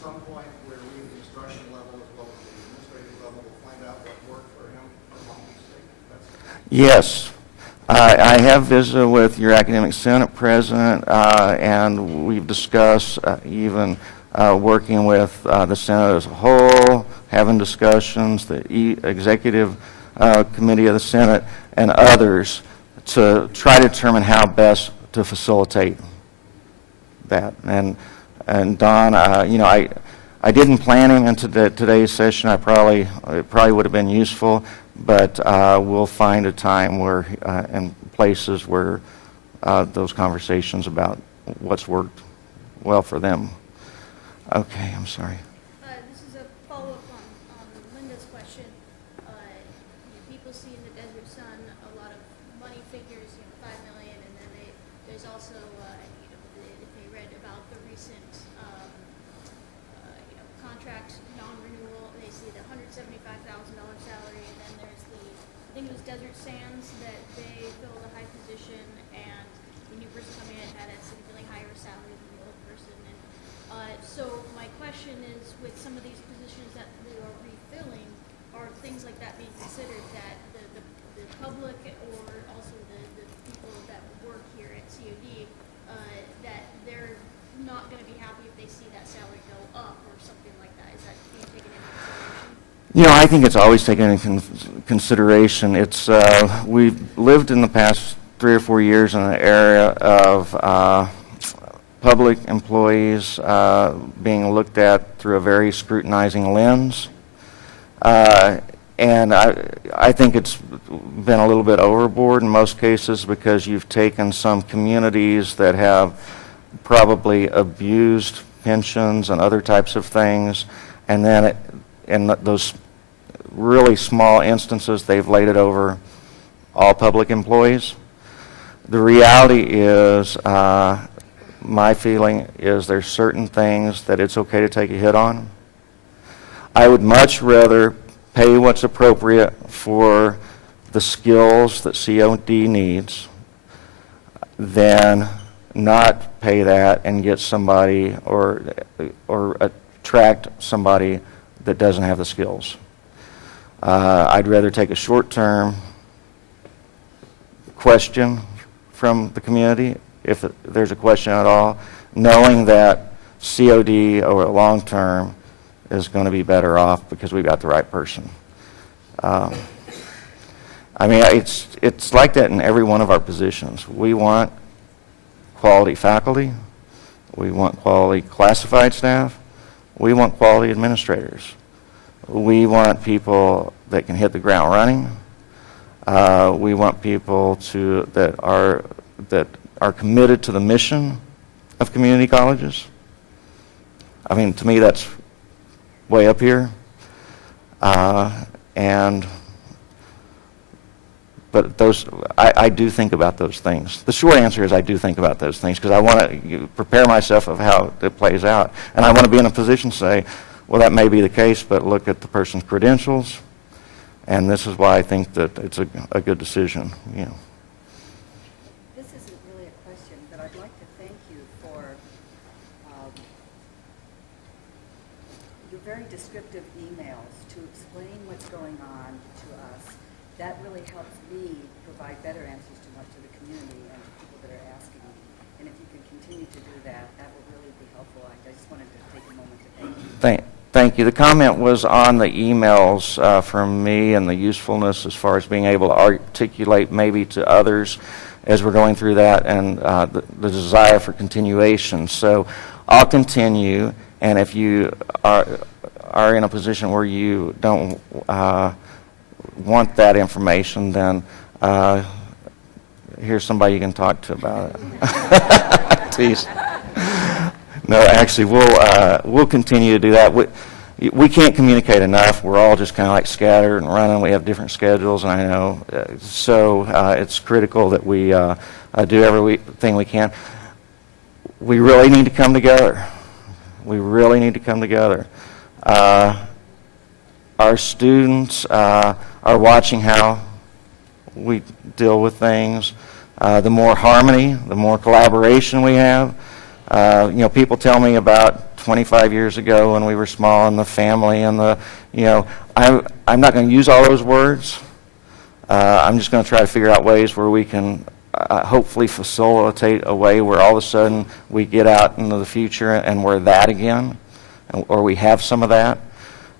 some point where we at the instruction level as well as the administrative level will find out what worked for him among these statements? Yes. I have visited with your academic senate president, and we've discussed even working with the Senate as a whole, having discussions, the executive committee of the Senate, and others to try to determine how best to facilitate that. And Don, I didn't plan him into today's session. It probably would have been useful, but we'll find a time where, and places where those conversations about what's worked well for them. Okay, I'm sorry. This is a follow-up on Linda's question. People see in the Desert Sun a lot of money figures, $5 million, and then there's also, if they read about the recent, contract non-renewal, they see the $175,000 salary, and then there's I think it was Desert Sands that they filled a high position, and the new person coming in had a significantly higher salary than the old person. And so my question is, with some of these positions that we are refilling, are things like that being considered, that the public or also the people that work here at COD, that they're not going to be happy if they see that salary go up or something like that? Is that being taken into consideration? I think it's always taken into consideration. It's we've lived in the past 3 or 4 years in an area of public employees being looked at through a very scrutinizing lens. And I think it's been a little bit overboard in most cases because you've taken some communities that have probably abused pensions and other types of things, and then in those really small instances, they've laid it over all public employees. The reality is, my feeling is there's certain things that it's okay to take a hit on. I would much rather pay what's appropriate for the skills that COD needs than not pay that and get somebody or attract somebody that doesn't have the skills. I'd rather take a short-term question from the community, if there's a question at all, knowing that COD over the long term is going to be better off because we got the right person. I mean, it's like that in every one of our positions. We want quality faculty. We want quality classified staff. We want quality administrators. We want people that can hit the ground running. We want people that are committed to the mission of community colleges. I mean, to me, that's way up here. But I do think about those things. The short answer is I do think about those things because I want to prepare myself of how it plays out. And I want to be in a position to say, well, that may be the case, but look at the person's credentials. And this is why I think that it's a good decision. You know. This isn't really a question, but I'd like to thank you for your very descriptive emails to explain what's going on to us. That really helps me provide better answers to much of the community and to people that are asking me. And if you can continue to do that, that will really be helpful. I just wanted to take a moment to thank you. Thank you. The comment was on the emails from me and the usefulness as far as being able to articulate maybe to others as we're going through that and the desire for continuation. So I'll continue, and if you are in a position where you don't want that information, then here's somebody you can talk to about it. Please. No, actually, we'll continue to do that. We can't communicate enough. We're all just kind of like scattered and running. We have different schedules, and I know. So it's critical that we do everything we can. We really need to come together. We really need to come together. Our students are watching how we deal with things. The more harmony, the more collaboration we have. People tell me about 25 years ago when we were small and the family and I'm not going to use all those words. I'm just going to try to figure out ways where we can hopefully facilitate a way where all of a sudden we get out into the future and we're that again, or we have some of that.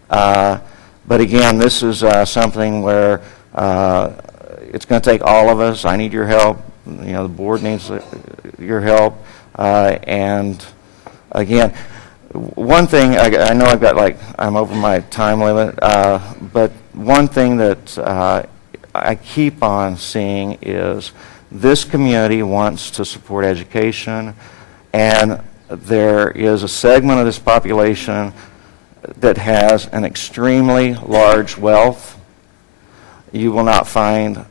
But again, this is something where it's going to take all of us. I need your help. The board needs your help. And again, one thing, I know I'm over my time limit, but one thing that I keep on seeing is this community wants to support education, and there is a segment of this population that has an extremely large wealth. You will not find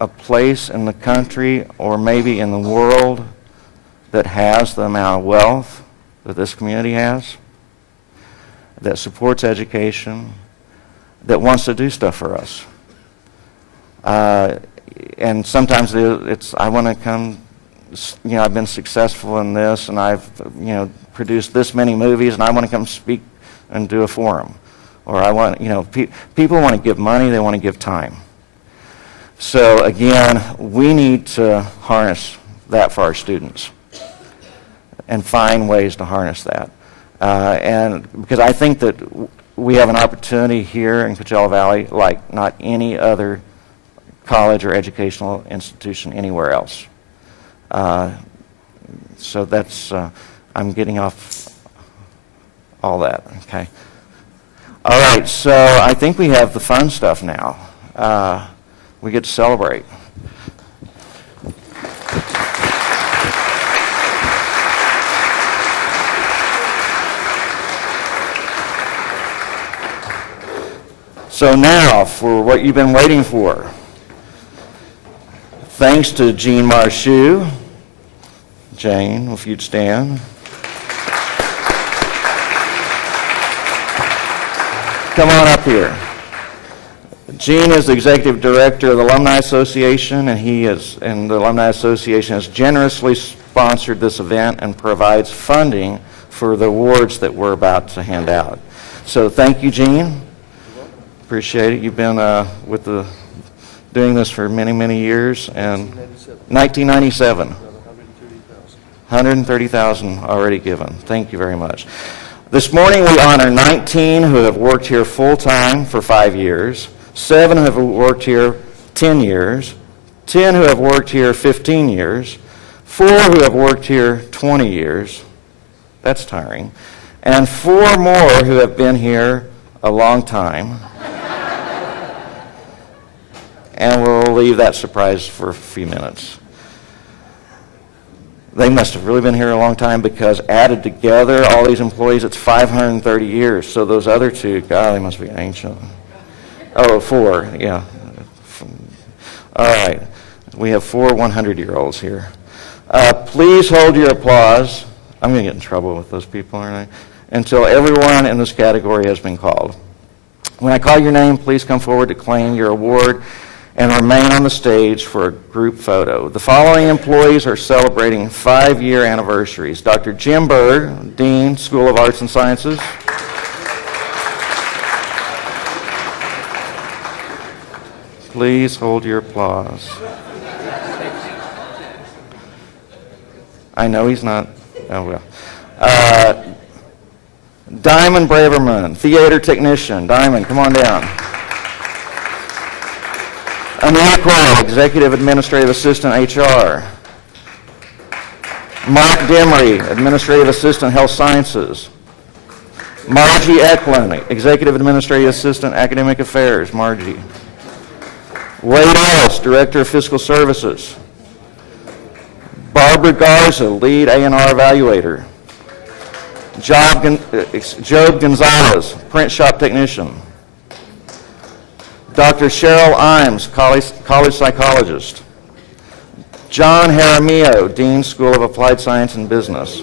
a place in the country or maybe in the world that has the amount of wealth that this community has, that supports education, that wants to do stuff for us. And sometimes it's I want to come, I've been successful in this, and I've, produced this many movies, and I want to come speak and do a forum. Or I want, people want to give money, they want to give time. So again, we need to harness that for our students and find ways to harness that. And because I think that we have an opportunity here in Coachella Valley like not any other college or educational institution anywhere else. So that's, I'm getting off all that, okay. All right, so I think we have the fun stuff now. We get to celebrate. So now for what you've been waiting for. Thanks to Jean Marchou. Jane, if you'd stand. Come on up here. Gene is the executive director of the Alumni Association, and the Alumni Association has generously sponsored this event and provides funding for the awards that we're about to hand out. So thank you, Gene. Appreciate it. You've been doing this for many, many years, and 1997. 130,000 already given. Thank you very much. This morning we honor 19 who have worked here full-time for 5 years, 7 who have worked here 10 years, 10 who have worked here 15 years, 4 who have worked here 20 years. That's tiring. And 4 more who have been here a long time. And we'll leave that surprise for a few minutes. They must have really been here a long time, because added together, all these employees, it's 530 years. So those other 2, God, they must be ancient. Oh, 4, yeah. All right. We have 4 100-year-olds here. Please hold your applause. I'm going to get in trouble with those people, aren't I? Until everyone in this category has been called. When I call your name, please come forward to claim your award and remain on the stage for a group photo. The following employees are celebrating 5-year anniversaries. Dr. Jim Berg, Dean, School of Arts and Sciences. Please hold your applause. I know he's not, oh well. Diamond Braverman, theater technician. Diamond, come on down. Anita Kroll, Executive Administrative Assistant, HR. Mark Demery, Administrative Assistant, Health Sciences. Margie Eklund, Executive Administrative Assistant, Academic Affairs. Margie. Wade Ellis, Director of Fiscal Services. Barbara Garza, Lead A&R Evaluator. Job Gonzalez, Print Shop Technician. Dr. Cheryl Imes, college psychologist. John Jaramillo, Dean, School of Applied Science and Business.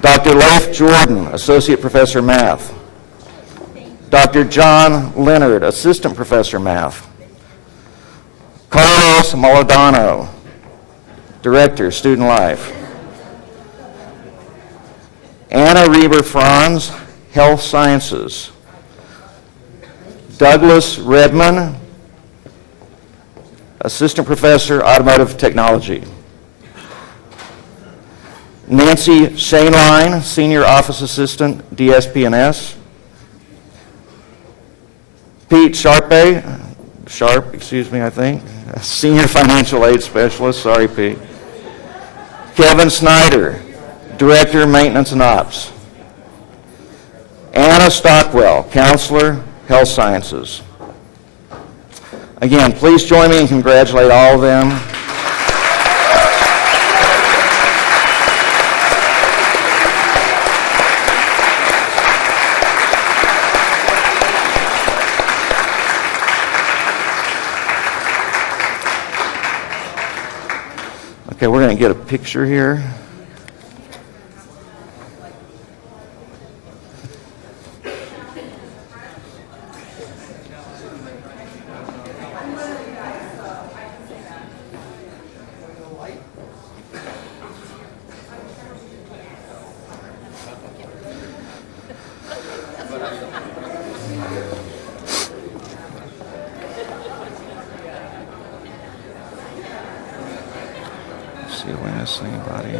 Dr. Leif Jordan, Associate Professor Math. Dr. John Leonard, Assistant Professor Math. Carlos Moladano, Director, Student Life. Anna Reber-Franz, Health Sciences. Douglas Redman, Assistant Professor, Automotive Technology. Nancy Shainline, Senior Office Assistant, DSP&S. Pete Sharp, Senior Financial Aid Specialist. Sorry, Pete. Kevin Snyder, Director, Maintenance and Ops. Anna Stockwell, Counselor, Health Sciences. Again, please join me and congratulate all of them. Okay, we're going to get a picture here. See if we miss anybody.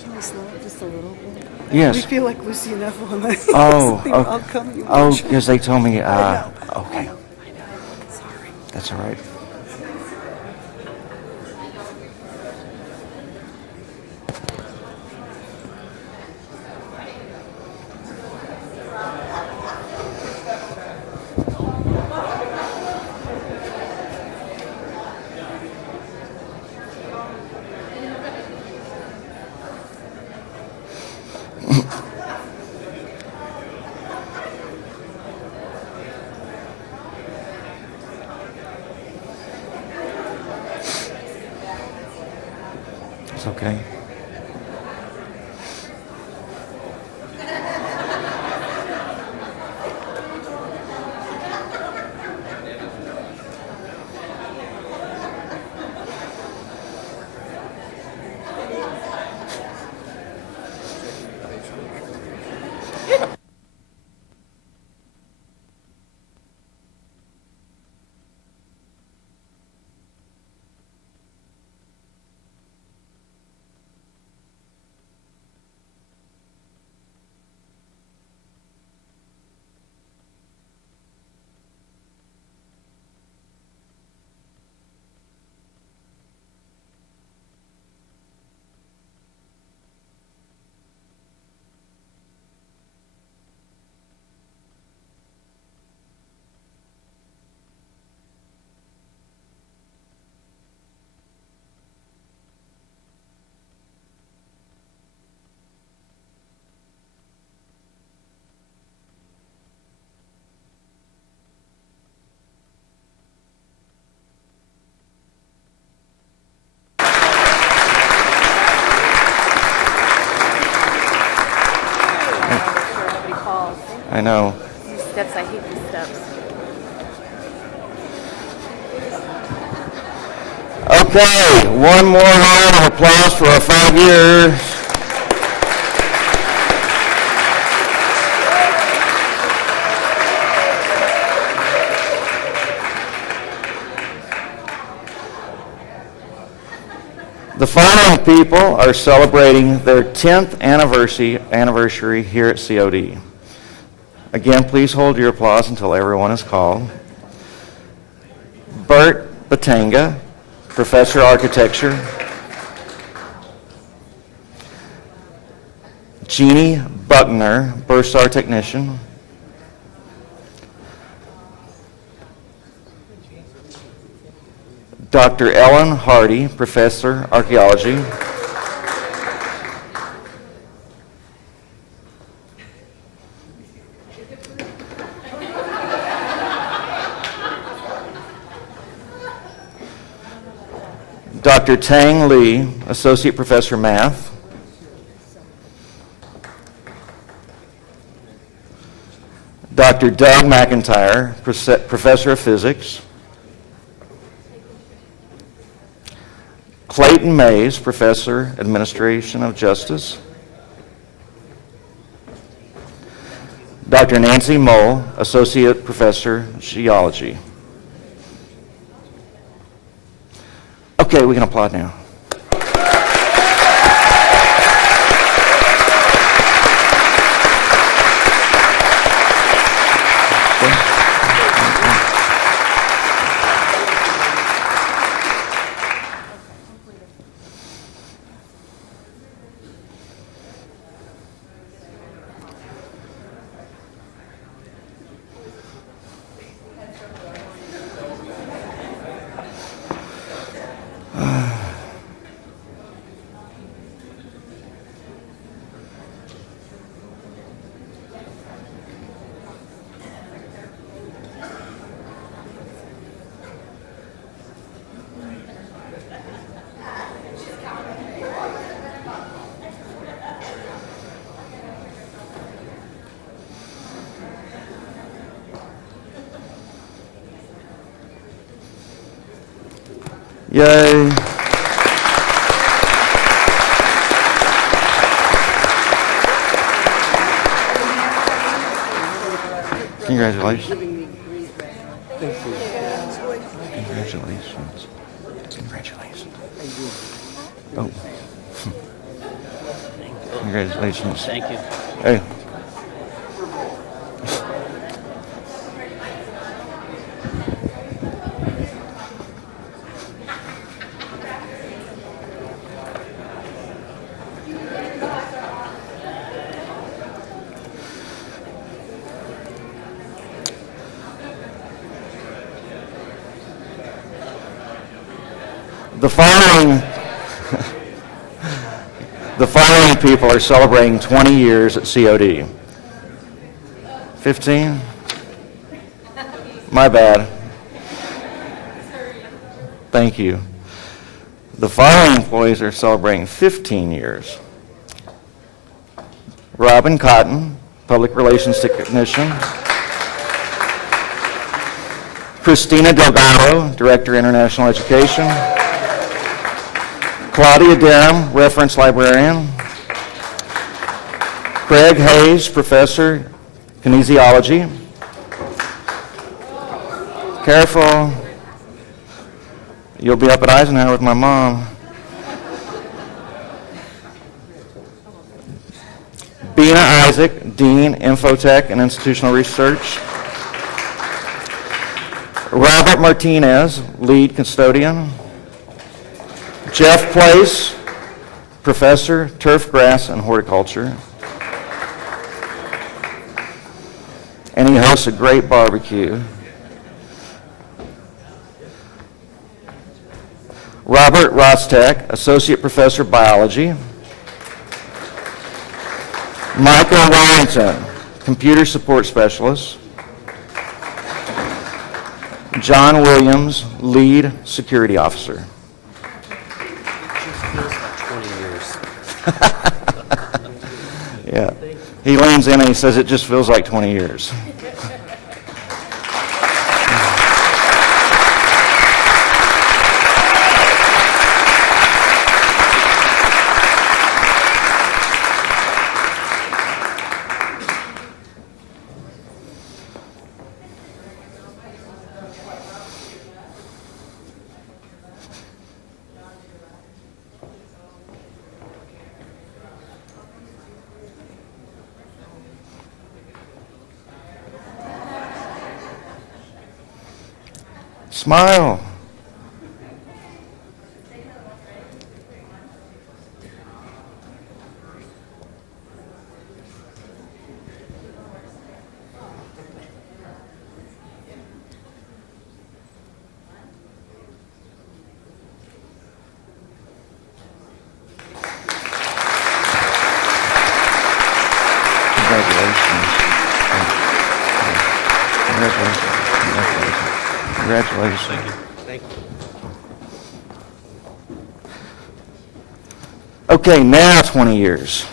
Can we slow it just a little bit? Yes. We feel like Lucy and Ethel and the Oh, the okay. outcome. Oh, because they told me, know. okay. That's all right. It's okay. Nobody falls. I know. These steps, I hate these steps. Okay, one more round of applause for our 5 years. The following people are celebrating their 10th anniversary here at COD. Again, please hold your applause until everyone is called. Bert Batanga, Professor of Architecture. Jeannie Buckner, Bursar Technician. Dr. Ellen Hardy, Professor, Archaeology. Dr. Tang Li, Associate Professor, Math. Dr. Doug McIntyre, Professor of Physics. Clayton Mays, Professor, Administration of Justice. Dr. Nancy Mole, Associate Professor, Geology. Okay, we can applaud now. Yay. Congratulations. Congratulations. Congratulations. Oh. Congratulations. Thank you. Hey. The following people are celebrating 20 years at COD. 15? My bad. Thank you. The following employees are celebrating 15 years. Robin Cotton, Public Relations Technician. Christina Delgado, Director, International Education. Claudia Derham, Reference Librarian. Craig Hayes, Professor, Kinesiology. Careful. You'll be up at Eisenhower with my mom. Bina Isaac, Dean, Infotech and Institutional Research. Robert Martinez, Lead Custodian. Jeff Place, Professor, Turf Grass and Horticulture. And he hosts a great barbecue. Robert Rostek, Associate Professor, Biology. Michael Warrington, Computer Support Specialist. John Williams, Lead Security Officer. Yeah. He leans in and he says, it just feels like 20 years. Smile. Congratulations. Thank you. Thank you. Okay, now 20 years.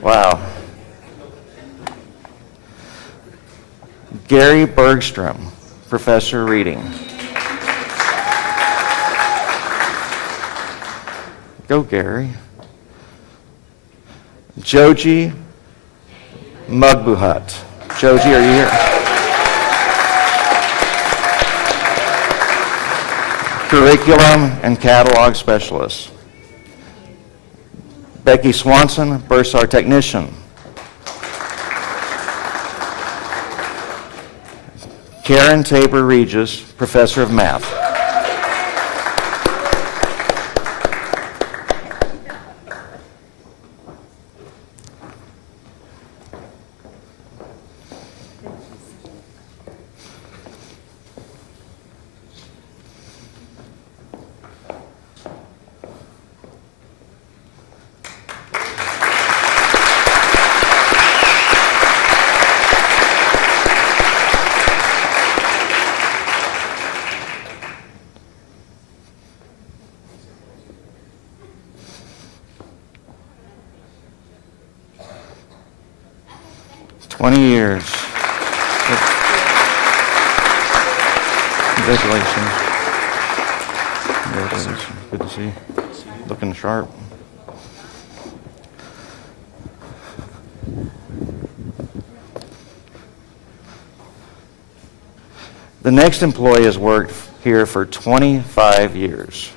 Wow. Gary Bergstrom, Professor, Reading. Go, Gary. Joji Mugbuhat. Joji, are you here? Curriculum and Catalog Specialist. Becky Swanson, Bursar Technician. Karen Tabor Regis, Professor of Math. Years. Congratulations. Congratulations. Good to see you. Looking sharp. The next employee has worked here for 25 years.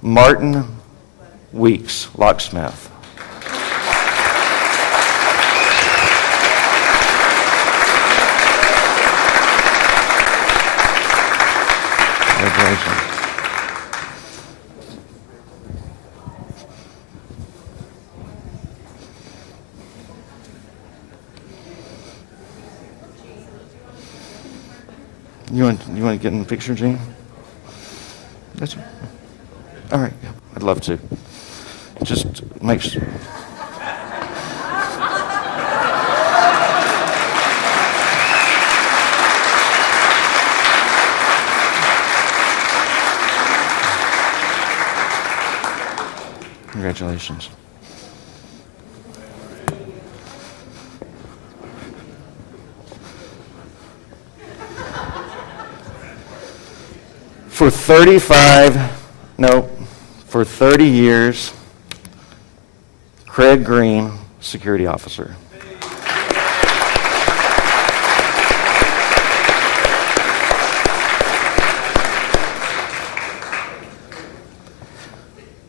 Martin Weeks, locksmith. Congratulations. You want to get in the picture, Gene? That's all right. Yeah, I'd love to. Just make sure. Congratulations. For 30 years, Craig Green, security officer.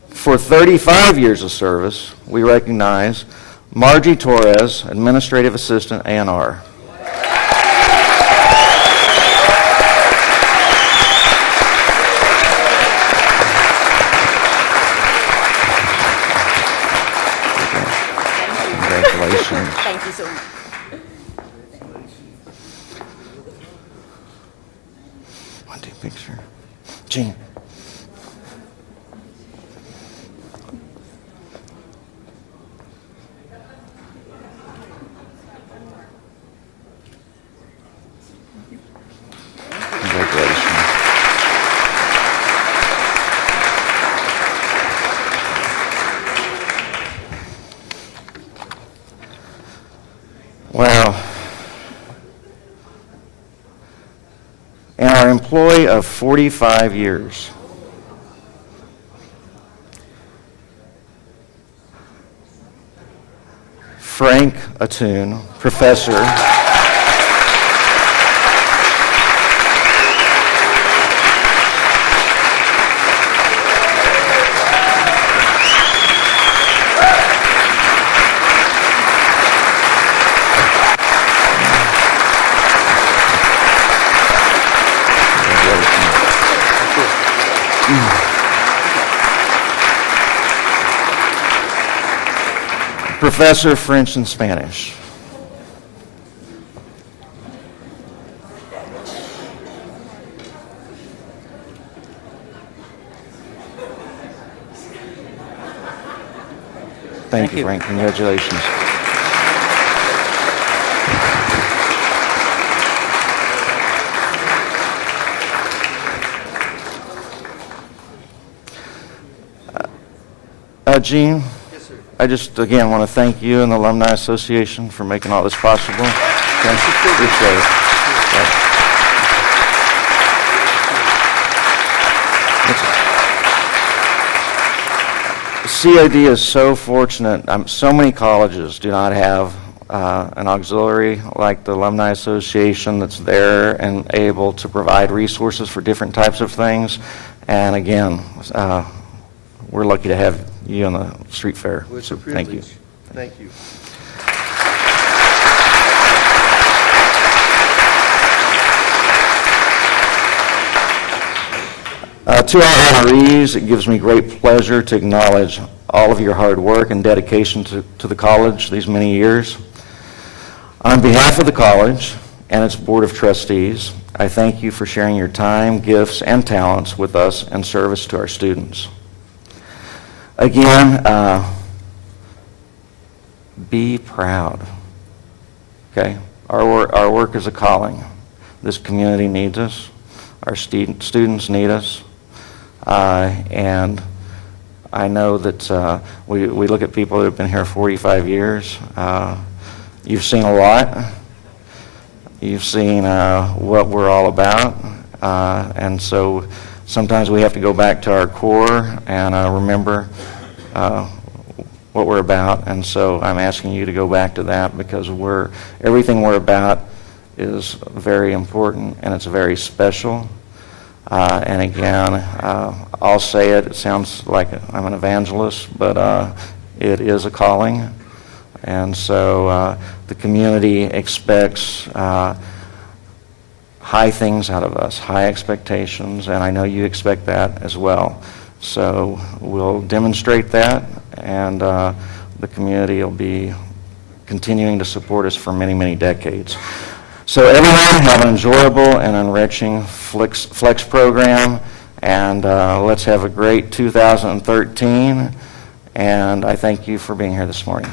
For 35 years of service, we recognize Margie Torres, administrative assistant, A&R. Thank you so much. Want to take a picture? Gene. Congratulations. Wow. And our employee of 45 years. Frank Attoon, professor. Professor of French and Spanish. Thank you, Frank. Congratulations. Gene? Yes, sir. I just, again, want to thank you and the Alumni Association for making all this possible. Thank you. Appreciate it. COD is so fortunate. So many colleges do not have an auxiliary like the Alumni Association that's there and able to provide resources for different types of things. And again, we're lucky to have you on the street fair. Well, it's So a thank you. privilege. Thank you. To our honorees, it gives me great pleasure to acknowledge all of your hard work and dedication to the college these many years. On behalf of the college and its Board of Trustees, I thank you for sharing your time, gifts, and talents with us in service to our students. Again, be proud, okay? Our work is a calling. This community needs us. Our students need us. And I know that we look at people that have been here 45 years. You've seen a lot. You've seen what we're all about. And so sometimes we have to go back to our core and remember what we're about. And so I'm asking you to go back to that because everything we're about is very important and it's very special. And again, I'll say it, it sounds like I'm an evangelist, but it is a calling. And so the community expects high things out of us, high expectations, and I know you expect that as well. So we'll demonstrate that, and the community will be continuing to support us for many, many decades. So everyone have an enjoyable and enriching Flex program, and let's have a great 2013, and I thank you for being here this morning.